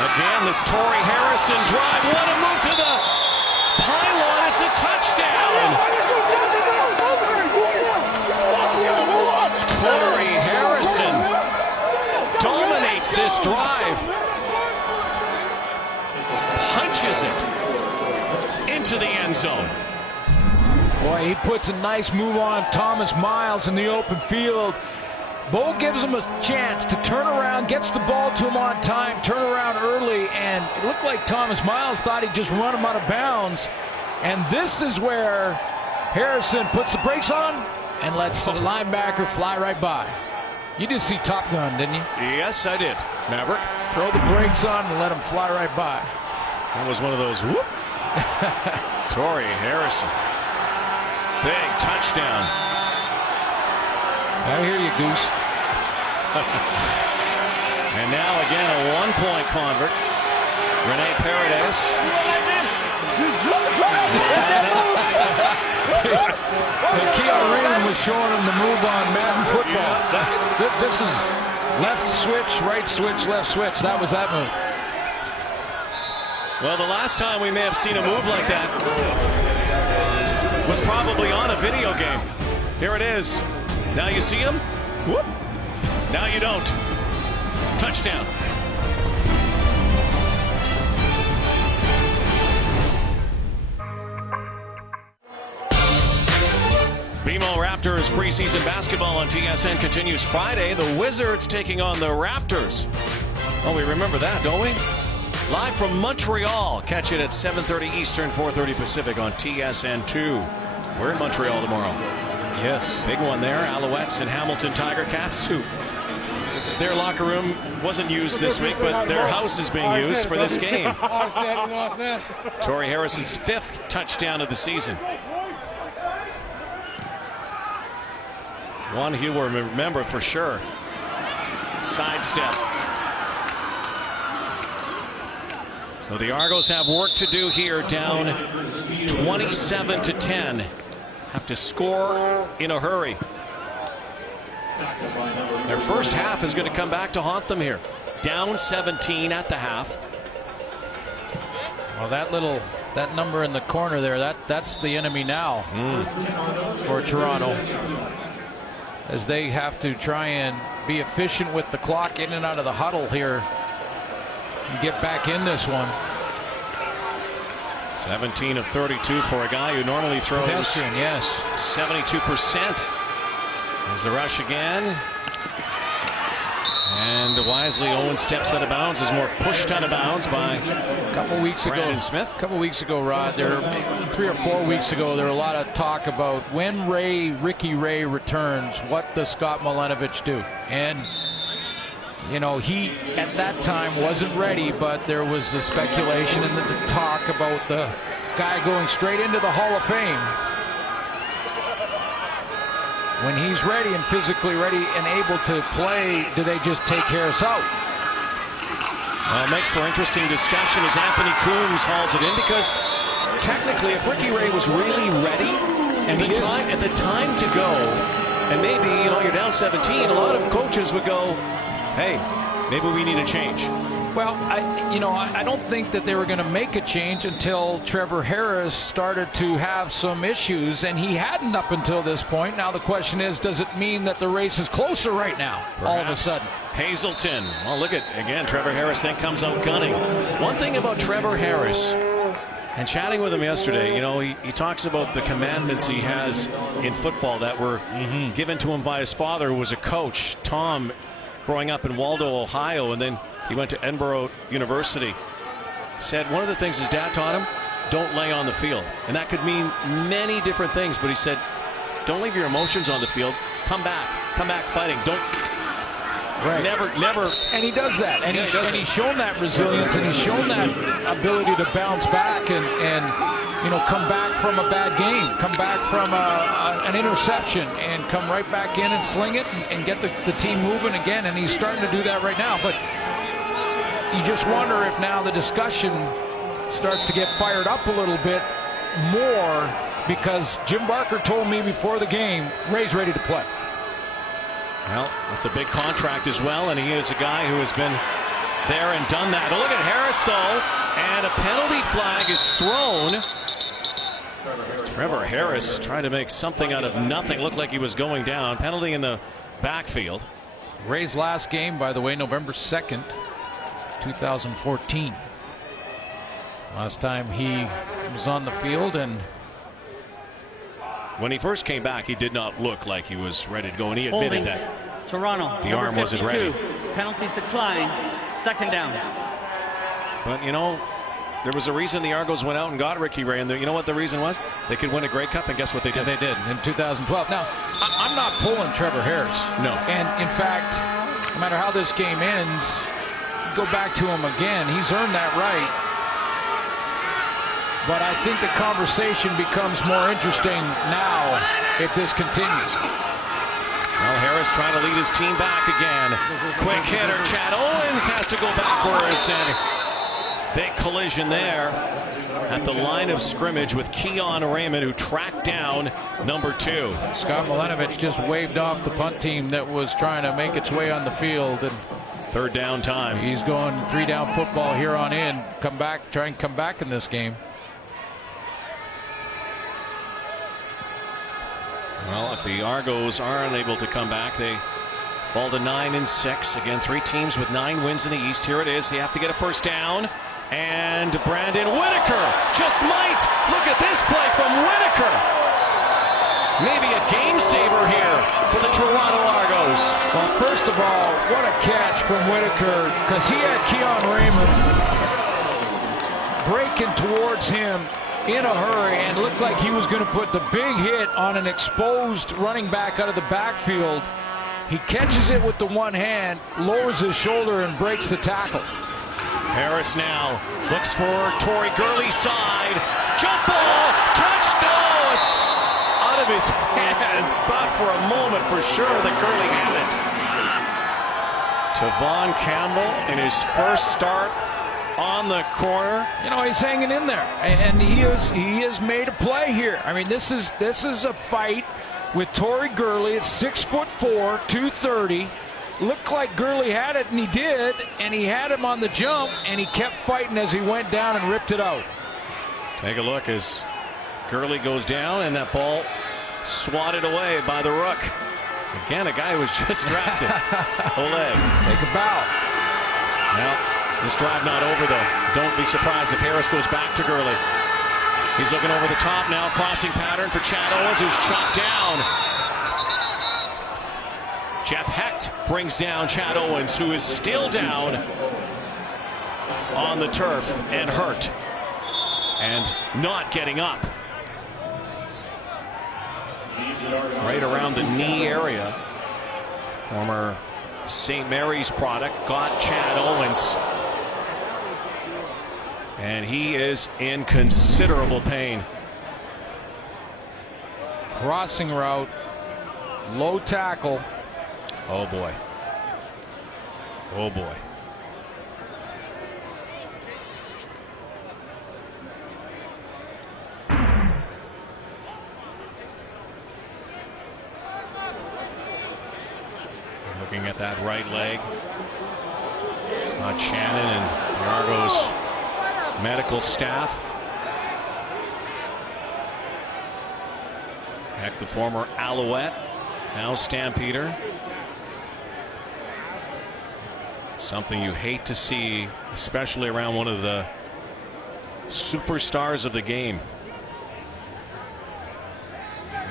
Again, this Torrey Harrison drive. What a move to the pylon. It's a touchdown. Torrey Harrison dominates this drive. Punches it into the end zone. Boy, he puts a nice move on Thomas Miles in the open field. Bo gives him a chance to turn around, gets the ball to him on time, turn around early, and it looked like Thomas Miles thought he'd just run him out of bounds. And this is where Harrison puts the brakes on and lets the linebacker fly right by. You did see Top Gun, didn't you? Yes, I did. Maverick. Throw the brakes on and let him fly right by. That was one of those whoop. Torrey Harrison. Big touchdown. I hear you, Goose. And now again a one-point convert. Rene Paredes. Keon Raymond was showing him the move on Madden football. Yeah, this is left switch, right switch, left switch. That was that move. Well, the last time we may have seen a move like that was probably on a video game. Here it is. Now you see him. Whoop. Now you don't. Touchdown. BMO Raptors preseason basketball on TSN continues Friday. The Wizards taking on the Raptors. Oh, we remember that, don't we? Live from Montreal. Catch it at 7:30 Eastern, 4:30 Pacific on TSN2. We're in Montreal tomorrow. Yes. Big one there. Alouettes and Hamilton Tiger Cats, who their locker room wasn't used this week, but their house is being used for this game. Torrey Harrison's 5th touchdown of the season. One he will remember for sure. Sidestep. So the Argos have work to do here, down 27-10. Have to score in a hurry. Their first half is going to come back to haunt them here. Down 17 at the half. Well, that number in the corner there, that's the enemy now for Toronto, as they have to try and be efficient with the clock in and out of the huddle here and get back in this one. 17 of 32 for a guy who normally throws Pedestrian, yes. 72%. There's the rush again. And wisely, Owen steps out of bounds, is more pushed out of bounds by A couple weeks ago, Rod, 3 or 4 weeks ago, there were a lot of talk about when Ricky Ray returns, what does Scott Milanovic do? And you know, he at that time wasn't ready, but there was the speculation and the talk about the guy going straight into the Hall of Fame. When he's ready and physically ready and able to play, do they just take Harris out? Well, it makes for interesting discussion as Anthony Coombs hauls it in, because technically, if Ricky Ray was really ready and the time to go, and maybe you're down 17, a lot of coaches would go, hey, maybe we need a change. Well, I don't think that they were going to make a change until Trevor Harris started to have some issues, and he hadn't up until this point. Now the question is, does it mean that the race is closer right now? Perhaps. All of a sudden. Hazleton. Well, look at, again, Trevor Harris then comes out gunning. One thing about Trevor Harris, and chatting with him yesterday, he talks about the commandments he has in football that were given to him by his father, who was a coach, Tom, growing up in Waldo, Ohio, and then he went to Edinburgh University. Said one of the things his dad taught him, don't lay on the field. And that could mean many different things, but he said, don't leave your emotions on the field. Come back fighting. Don't. Right. Never. And he does that. And, he's shown that resilience, and he's shown that ability to bounce back and come back from a bad game, come back from an interception, and come right back in and sling it and get the team moving again. And he's starting to do that right now. But you just wonder if now the discussion starts to get fired up a little bit more, because Jim Barker told me before the game, Ray's ready to play. Well, it's a big contract as well, and he is a guy who has been there and done that. Oh, look at Harris, though, and a penalty flag is thrown. Trevor Harris trying to make something out of nothing. Looked like he was going down. Penalty in the backfield. Ray's last game, by the way, November 2nd, 2014. Last time he was on the field, and when he first came back, he did not look like he was ready to go, and he admitted Holding that Toronto. the arm wasn't ready. Penalties decline. Second down. But there was a reason the Argos went out and got Ricky Ray, and you know what the reason was? They could win a Grey Cup, and guess what they did? Yeah, they did in 2012. Now, I'm not pulling Trevor Harris. No. And in fact, no matter how this game ends, go back to him again. He's earned that right. But I think the conversation becomes more interesting now if this continues. Well, Harris trying to lead his team back again. Quick hitter, Chad Owens has to go backwards, and big collision there at the line of scrimmage with Keon Raymond, who tracked down number 2. Scott Milanovic just waved off the punt team that was trying to make its way on the field, and third down time. He's going 3-down football here on in. Try and come back in this game. Well, if the Argos are unable to come back, they fall to 9-6. Again, 3 teams with 9 wins in the East. Here it is. They have to get a first down. And Brandon Whitaker just might. Look at this play from Whitaker. Maybe a game saver here for the Toronto Argos. Well, first of all, what a catch from Whitaker, because he had Keon Raymond breaking towards him in a hurry and looked like he was going to put the big hit on an exposed running back out of the backfield. He catches it with the one hand, lowers his shoulder, and breaks the tackle. Harris now looks for Torrey Gurley's side. Jump ball, touchdown! It's out of his hands. Thought for a moment for sure that Gurley had it. Tavon Campbell in his first start on the corner. He's hanging in there, and he has made a play here. I mean, this is a fight with Torrey Gurley. It's 6'4", 230. Looked like Gurley had it, and he did, and he had him on the jump, and he kept fighting as he went down and ripped it out. Take a look as Gurley goes down, and that ball swatted away by the Rook. Again, a guy who was just drafted. Oleg. Take a bow. Now, this drive not over, though. Don't be surprised if Harris goes back to Gurley. He's looking over the top now, crossing pattern for Chad Owens, who's chopped down. Jeff Hecht brings down Chad Owens, who is still down on the turf and hurt and not getting up. Right around the knee area. Former St. Mary's product got Chad Owens. And he is in considerable pain. Crossing route, low tackle. Oh boy. Oh boy. Looking at that right leg. Scott Shannon and the Argos medical staff. Heck, the former Alouette, now Stampeder. Something you hate to see, especially around one of the superstars of the game.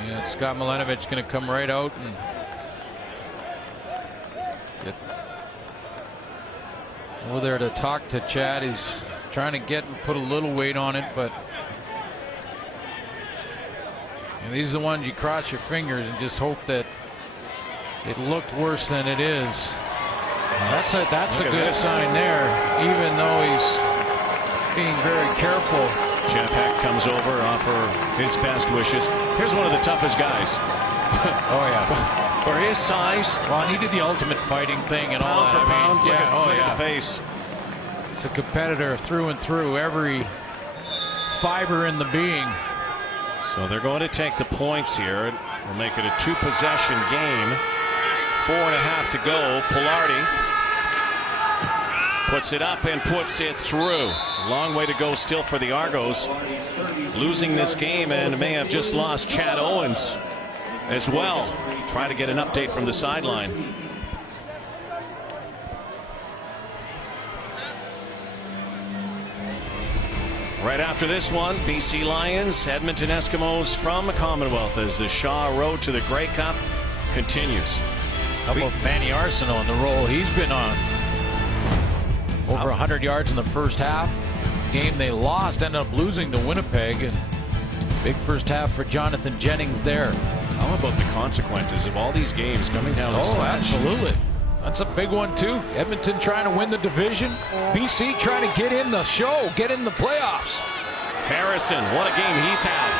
Yeah, Scott Milanovic going to come right out and get over there to talk to Chad. He's trying to put a little weight on it, but these are the ones you cross your fingers and just hope that it looked worse than it is. That's a good sign there, even though he's being very careful. Jeff Heck comes over, offer his best wishes. Here's one of the toughest guys. Oh yeah, for his size. Well, and he did the ultimate fighting thing and all Pound that. for pound, Look at the face. It's a competitor through and through, every fiber in the being. So they're going to take the points here. We'll make it a 2-possession game. 4.5 to go. Pilardi puts it up and puts it through. A long way to go still for the Argos. Losing this game and may have just lost Chad Owens as well. Try to get an update from the sideline. Right after this one, BC Lions, Edmonton Eskimos from the Commonwealth as the Shaw Road to the Grey Cup continues. How about Manny Arsenault on the roll he's been on? Over 100 yards in the first half. Game they lost, ended up losing to Winnipeg. Big first half for Jonathan Jennings there. How about the consequences of all these games coming down the stretch? Absolutely. That's a big one too. Edmonton trying to win the division. BC trying to get in the show, get in the playoffs. Harrison, what a game he's had.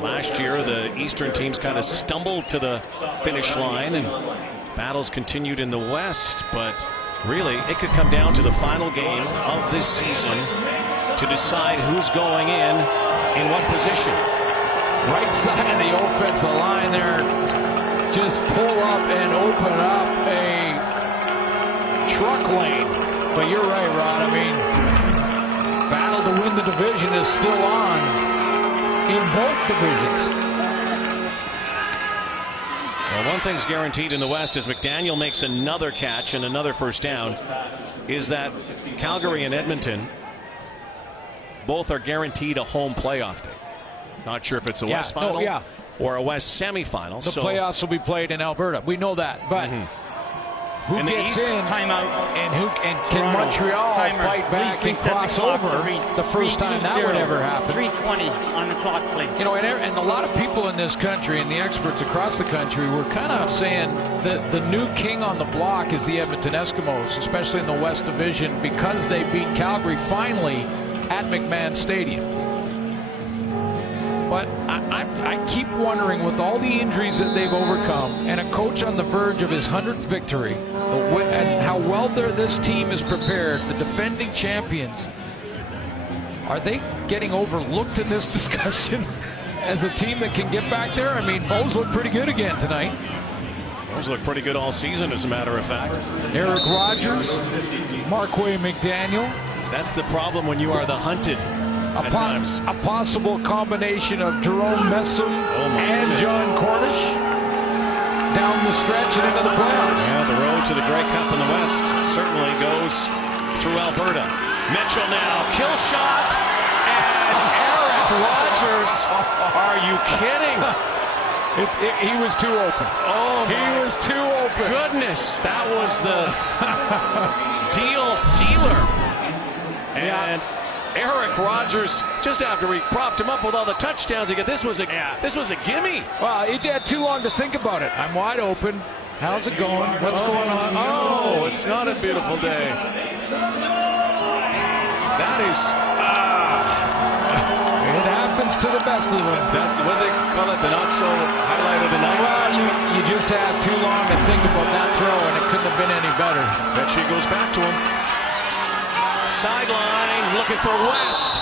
Last year, the Eastern teams kind of stumbled to the finish line, and battles continued in the West. But really, it could come down to the final game of this season to decide who's going in what position. Right side of the offensive line there. Just pull up and open up a truck lane. But you're right, Rod. I mean, battle to win the division is still on in both divisions. Well, one thing's guaranteed in the West as McDaniel makes another catch and another first down is that Calgary and Edmonton both are guaranteed a home playoff day. Not sure if it's a West final or a West semifinal. The playoffs will be played in Alberta. We know that. But who in gets the East, in? Timeout. And can Montreal fight back and cross over the first time that would ever happen? 3:20 on the clock, please. You know, and a lot of people in this country and the experts across the country were kind of saying that the new king on the block is the Edmonton Eskimos, especially in the West Division, because they beat Calgary finally at McMahon Stadium. But I keep wondering, with all the injuries that they've overcome and a coach on the verge of his 100th victory, and how well this team is prepared, the defending champions, are they getting overlooked in this discussion as a team that can get back there? I mean, Bows look pretty good again tonight. Bows look pretty good all season, as a matter of fact. Eric Rogers, Marquay McDaniel. That's the problem when you are the hunted. At times. A possible combination of Jerome Messam and John Cornish down the stretch and into the playoffs. Yeah, the road to the Grey Cup in the West certainly goes through Alberta. Mitchell now, kill shot, and Eric Rogers. Are you kidding? He was too open. Oh, he was too open. Goodness, that was the deal sealer. And Eric Rogers, just after we propped him up with all the touchdowns again, this was a gimme. Well, he had too long to think about it. I'm wide open. How's it going? What's going on? Oh, it's not a beautiful day. That is. It happens to the best of them. That's what they call it, the not so highlight of the night. Well, you just had too long to think about that throw, and it couldn't have been any better. Bet she goes back to him. Sideline, looking for West.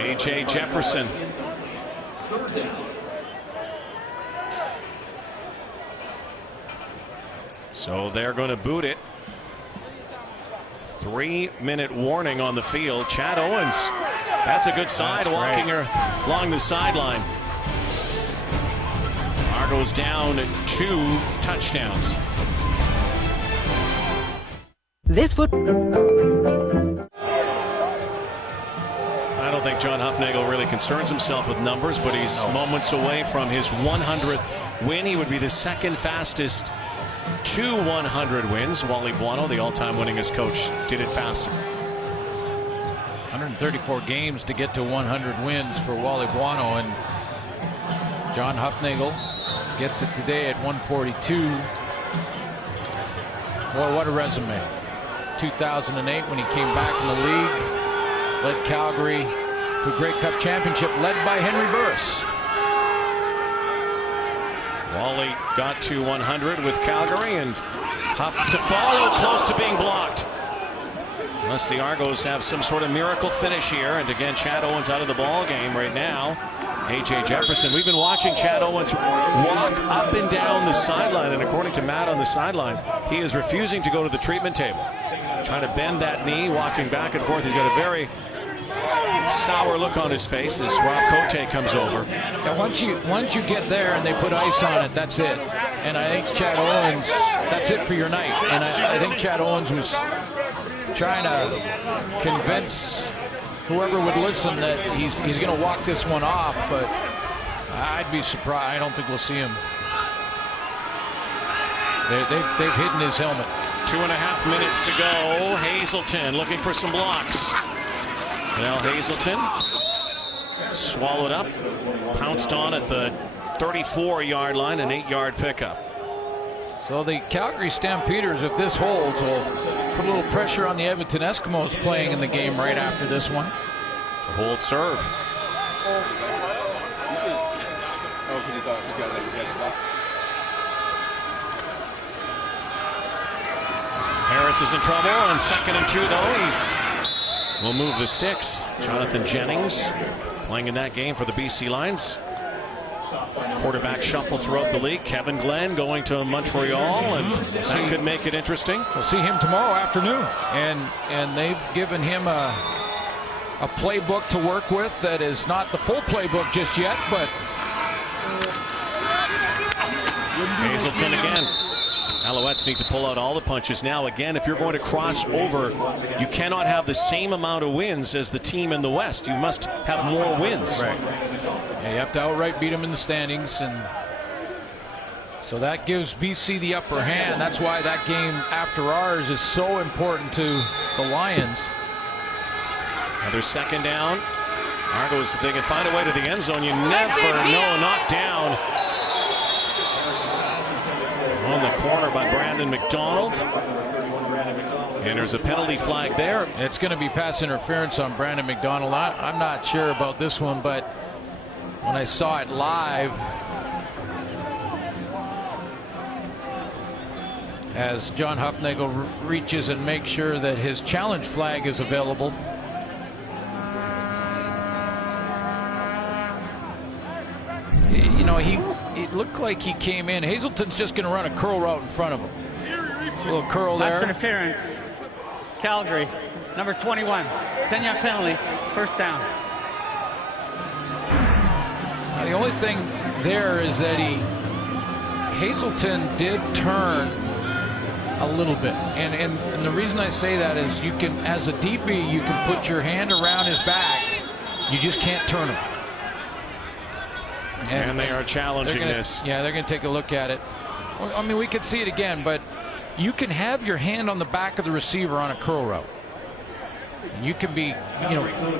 A.J. Jefferson. So they're going to boot it. 3-minute warning on the field. Chad Owens, that's a good side walking her along the sideline. Argos down 2 touchdowns. This would. I don't think John Huffnagel really concerns himself with numbers, but he's moments away from his 100th win. He would be the second fastest to 100 wins. Wally Buono, the all-time winningest coach, did it faster. 134 games to get to 100 wins for Wally Buono, and John Huffnagel gets it today at 142. Boy, what a resume. 2008 when he came back in the league, led Calgary to a Grey Cup championship led by Henry Burris. Wally got to 100 with Calgary, and Huff to follow, close to being blocked. Unless the Argos have some sort of miracle finish here. And again, Chad Owens out of the ball game right now. A.J. Jefferson. We've been watching Chad Owens walk up and down the sideline, and according to Matt on the sideline, he is refusing to go to the treatment table. Trying to bend that knee, walking back and forth. He's got a very sour look on his face as Rob Cote comes over. Yeah, once you get there and they put ice on it, that's it. And I think Chad Owens, that's it for your night. And I think Chad Owens was trying to convince whoever would listen that he's going to walk this one off, but I'd be surprised. I don't think we'll see him. They've hidden his helmet. 2.5 minutes to go. Hazelton looking for some blocks. Now Hazelton swallowed up, pounced on at the 34-yard line, an 8-yard pickup. So the Calgary Stampeders, if this holds, will put a little pressure on the Edmonton Eskimos playing in the game right after this one. Hold serve. Harris is in trouble on 2nd and 2, though. He will move the sticks. Jonathan Jennings playing in that game for the BC Lions. Quarterback shuffle throughout the league. Kevin Glenn going to Montreal, and that could make it interesting. We'll see him tomorrow afternoon, and they've given him a playbook to work with that is not the full playbook just yet, but Hazelton again. Alouettes need to pull out all the punches now. Again, if you're going to cross over, you cannot have the same amount of wins as the team in the West. You must have more wins. Right. Yeah, you have to outright beat them in the standings, and so that gives BC the upper hand. That's why that game after ours is so important to the Lions. Another 2nd down. Argos, if they can find a way to the end zone, you never know. Knocked down on the corner by Brandon McDonald. And there's a penalty flag there. It's going to be pass interference on Brandon McDonald. I'm not sure about this one, but when I saw it live, as John Huffnagel reaches and makes sure that his challenge flag is available. You know, it looked like he came in. Hazelton's just going to run a curl route in front of him. A little curl there. Pass interference. Calgary, number 21. 10-yard penalty, 1st down. The only thing there is that Hazelton did turn a little bit, and the reason I say that is you can, as a DB, you can put your hand around his back. You just can't turn him. And they are challenging this. Yeah, they're going to take a look at it. I mean, we could see it again, but you can have your hand on the back of the receiver on a curl route. And you can be,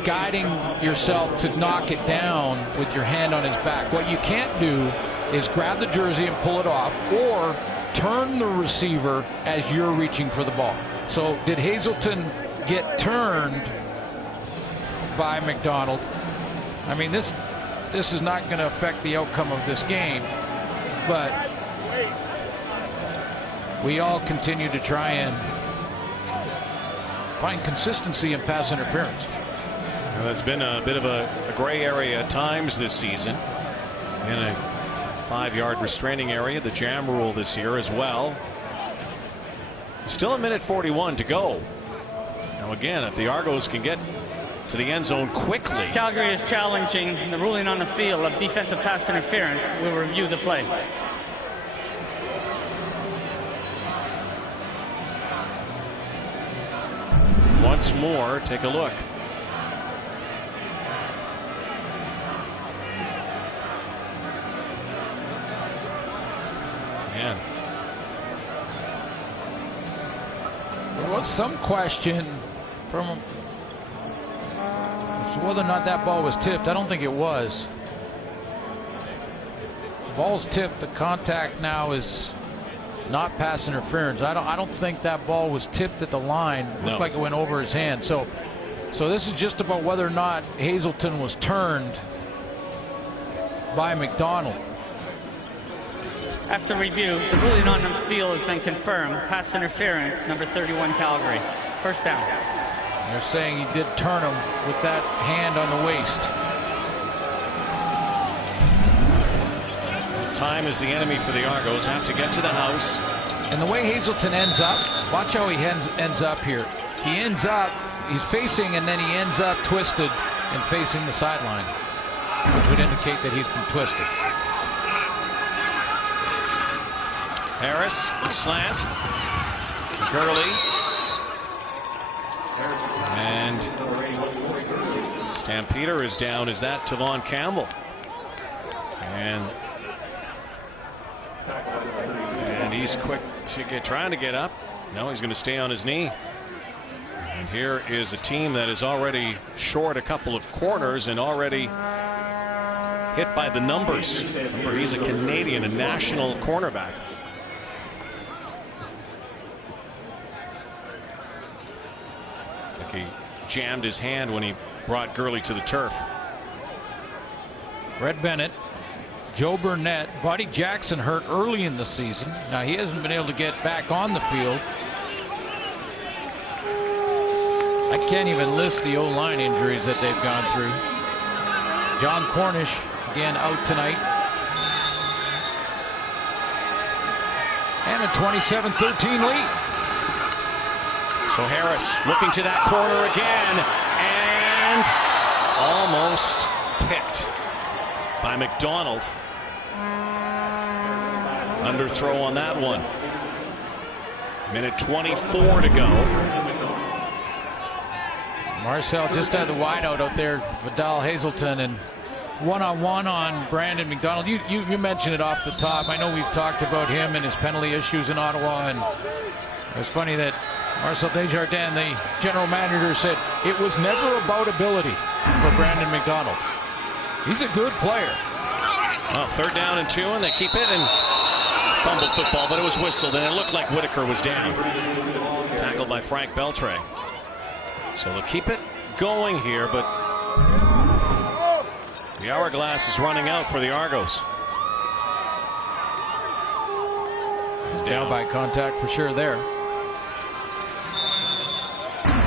guiding yourself to knock it down with your hand on his back. What you can't do is grab the jersey and pull it off, or turn the receiver as you're reaching for the ball. So did Hazelton get turned by McDonald? I mean, this is not going to affect the outcome of this game, but we all continue to try and find consistency in pass interference. Well, there's been a bit of a gray area at times this season. In a 5-yard restraining area, the jam rule this year as well. Still a minute 41 to go. Now again, if the Argos can get to the end zone quickly. Calgary is challenging the ruling on the field of defensive pass interference. We'll review the play. Once more, take a look. Man. There was some question from whether or not that ball was tipped. I don't think it was. The ball's tipped. The contact now is not pass interference. I don't think that ball was tipped at the line. It looked like it went over his hand. So this is just about whether or not Hazelton was turned by McDonald. After review, the ruling on the field has been confirmed. Pass interference, number 31 Calgary. First down. They're saying he did turn him with that hand on the waist. Time is the enemy for the Argos. Have to get to the house. And the way Hazelton ends up, watch how he ends up here. He ends up, he's facing, and then he ends up twisted and facing the sideline, which would indicate that he's been twisted. Harris, slant. Gurley. And Stampeder is down. Is that Tavon Campbell? And he's quick to trying to get up. No, he's going to stay on his knee. And here is a team that is already short a couple of corners and already hit by the numbers. Remember, he's a Canadian, a national cornerback. He jammed his hand when he brought Gurley to the turf. Fred Bennett, Joe Burnett, Buddy Jackson hurt early in the season. Now he hasn't been able to get back on the field. I can't even list the O-line injuries that they've gone through. John Cornish again out tonight. And a 27-13 lead. So Harris looking to that corner again and almost picked by McDonald. Underthrow on that one. Minute 24 to go. Marcel just had the wideout out there, Vidal Hazelton, and one-on-one on Brandon McDonald. You mentioned it off the top. I know we've talked about him and his penalty issues in Ottawa, and it's funny that Marcel Desjardins, the general manager, said it was never about ability for Brandon McDonald. He's a good player. Well, 3rd down and 2, and they keep it, and fumbled football, but it was whistled, and it looked like Whitaker was down. Tackled by Frank Beltray. So they'll keep it going here, but the hourglass is running out for the Argos. He's down by contact for sure there.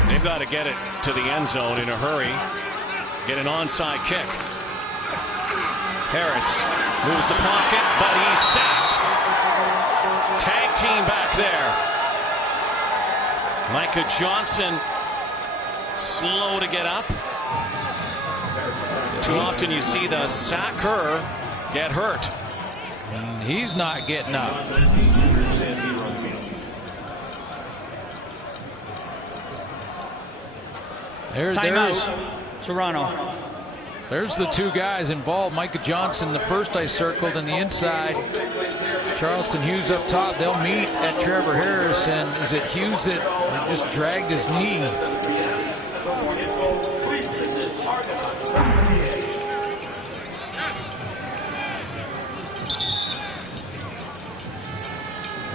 They've got to get it to the end zone in a hurry. Get an onside kick. Harris moves the pocket, but he's sacked. Tag team back there. Micah Johnson slow to get up. Too often you see the sacker get hurt. And he's not getting up. There's Toronto. There's the two guys involved. Micah Johnson, the first I circled, and the inside. Charleston Hughes up top. They'll meet at Trevor Harris, and is it Hughes that just dragged his knee?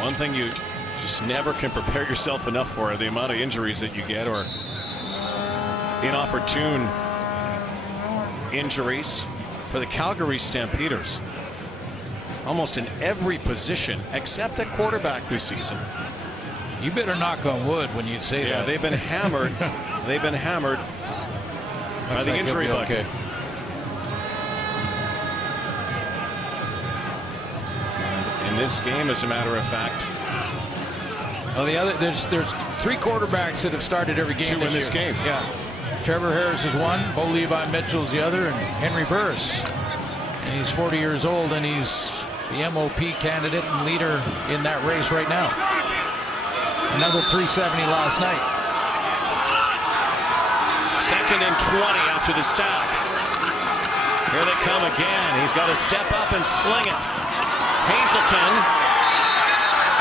One thing you just never can prepare yourself enough for are the amount of injuries that you get, or inopportune injuries for the Calgary Stampeders. Almost in every position except at quarterback this season. You better knock on wood when you say that. Yeah, they've been hammered. They've been hammered by the injury bug. Okay. In this game, as a matter of fact, Well, there's 3 quarterbacks that have started every game. 2 in this year. game. Yeah. Trevor Harris is one, Bo Levi Mitchell's the other, and Henry Burris. And he's 40 years old, and he's the MOP candidate and leader in that race right now. Another 370 last night. 2nd and 20 after the sack. Here they come again. He's got to step up and sling it. Hazelton,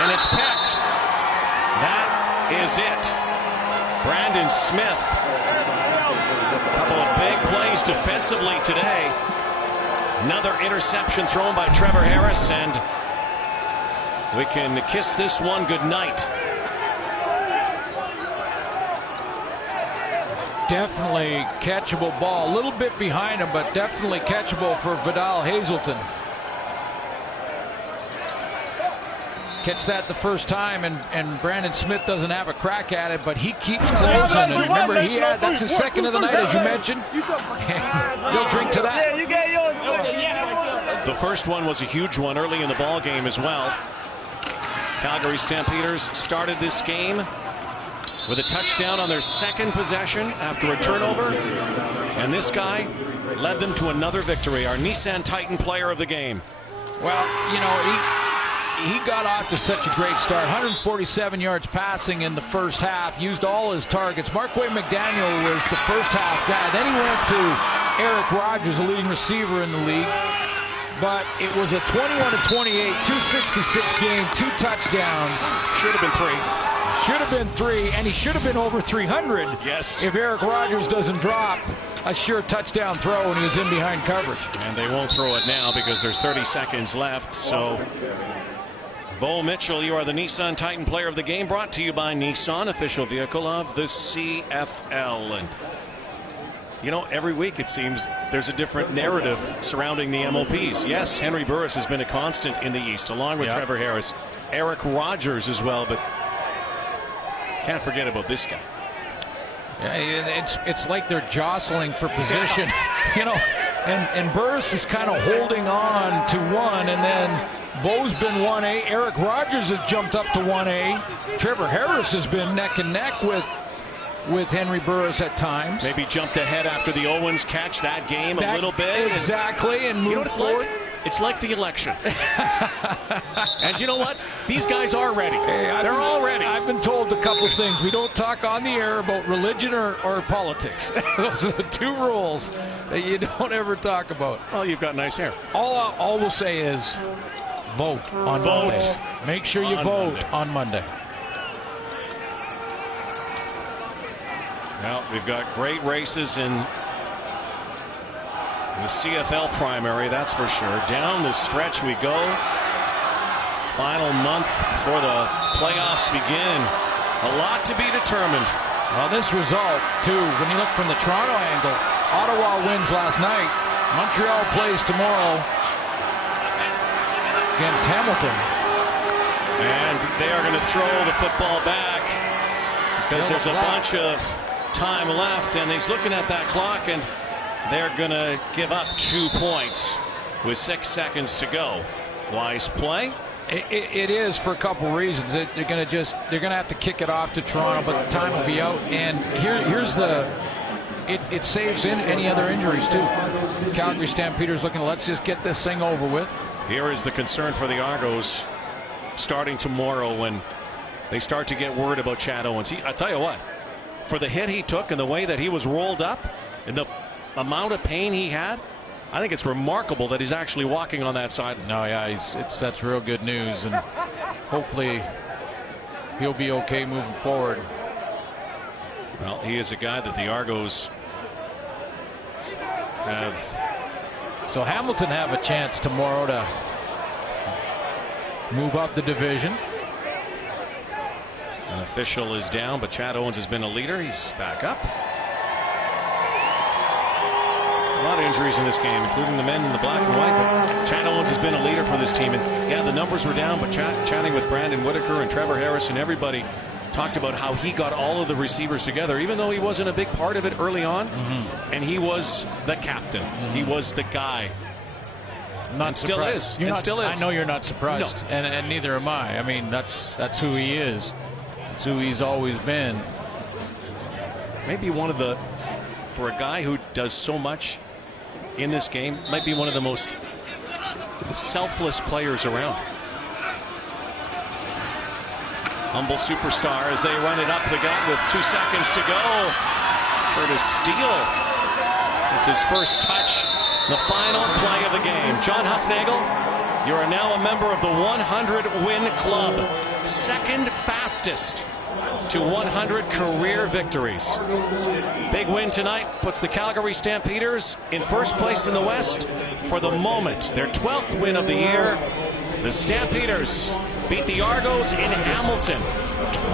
and it's picked. That is it. Brandon Smith. A couple of big plays defensively today. Another interception thrown by Trevor Harris, and we can kiss this one goodnight. Definitely catchable ball. A little bit behind him, but definitely catchable for Vidal Hazelton. Catch that the first time, and Brandon Smith doesn't have a crack at it, but he keeps closing. And remember, that's his 2nd of the night, as you mentioned. He'll drink to that. The first one was a huge one early in the ball game as well. Calgary Stampeders started this game with a touchdown on their 2nd possession after a turnover, and this guy led them to another victory. Our Nissan Titan player of the game. Well, you know, he got off to such a great start. 147 yards passing in the first half. Used all his targets. Marquay McDaniel was the first half guy. Then he went to Eric Rogers, the leading receiver in the league. But it was a 21-28, 266 game, 2 touchdowns. Should have been 3. Should have been 3, and he should have been over 300. Yes. If Eric Rogers doesn't drop a sure touchdown throw when he was in behind coverage. And they won't throw it now because there's 30 seconds left. So, Bo Mitchell, you are the Nissan Titan player of the game, brought to you by Nissan, official vehicle of the CFL. And you know, every week it seems there's a different narrative surrounding the MOPs. Yes, Henry Burris has been a constant in the East, along with Trevor Harris, Eric Rogers as well, but can't forget about this guy. Yeah, it's like they're jostling for position, you know, and Burris is kind of holding on to one, and then Bo's been 1A. Eric Rogers has jumped up to 1A. Trevor Harris has been neck and neck with Henry Burris at times. Maybe jumped ahead after the Owens catch that game a little bit. Exactly, and moved you know what it's forward. like? It's like the election. And you know what? These guys are ready. They're all ready. I've been told a couple things. We don't talk on the air about religion or politics. Those are the 2 rules that you don't ever talk about. Well, you've got nice hair. All we'll say is vote on Monday. Make sure you vote on Monday. Well, we've got great races in the CFL primary, that's for sure. Down the stretch we go. Final month before the playoffs begin. A lot to be determined. Well, this result, too, when you look from the Toronto angle, Ottawa wins last night. Montreal plays tomorrow against Hamilton. And they are going to throw the football back because there's a bunch of time left, and he's looking at that clock, and they're going to give up 2 points with 6 seconds to go. Wise play? It is for a couple reasons. They're going to have to kick it off to Toronto, but the time will be out. And here's the. It saves in any other injuries too. Calgary Stampeders looking. Let's just get this thing over with. Here is the concern for the Argos starting tomorrow when they start to get worried about Chad Owens. I tell you what, for the hit he took and the way that he was rolled up and the amount of pain he had, I think it's remarkable that he's actually walking on that side. No, yeah, that's real good news, and hopefully he'll be okay moving forward. Well, he is a guy that the Argos have. So Hamilton have a chance tomorrow to move up the division. An official is down, but Chad Owens has been a leader. He's back up. A lot of injuries in this game, including the men in the black and white. But Chad Owens has been a leader for this team. And yeah, the numbers were down, but chatting with Brandon Whitaker and Trevor Harris and everybody talked about how he got all of the receivers together, even though he wasn't a big part of it early on. And he was the captain. He was the guy. Not and still is. You're and not, still is. I know you're not surprised, No. and neither am I. I mean, that's who he is. That's who he's always been. Maybe one of the, for a guy who does so much in this game, might be one of the most selfless players around. Humble superstar as they run it up the gut with 2 seconds to go. Curtis Steele. It's his first touch. The final play of the game. John Huffnagel, you are now a member of the 100-win club. Second fastest to 100 career victories. Big win tonight puts the Calgary Stampeders in first place in the West for the moment. Their 12th win of the year. The Stampeders beat the Argos in Hamilton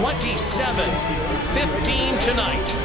27-15 tonight.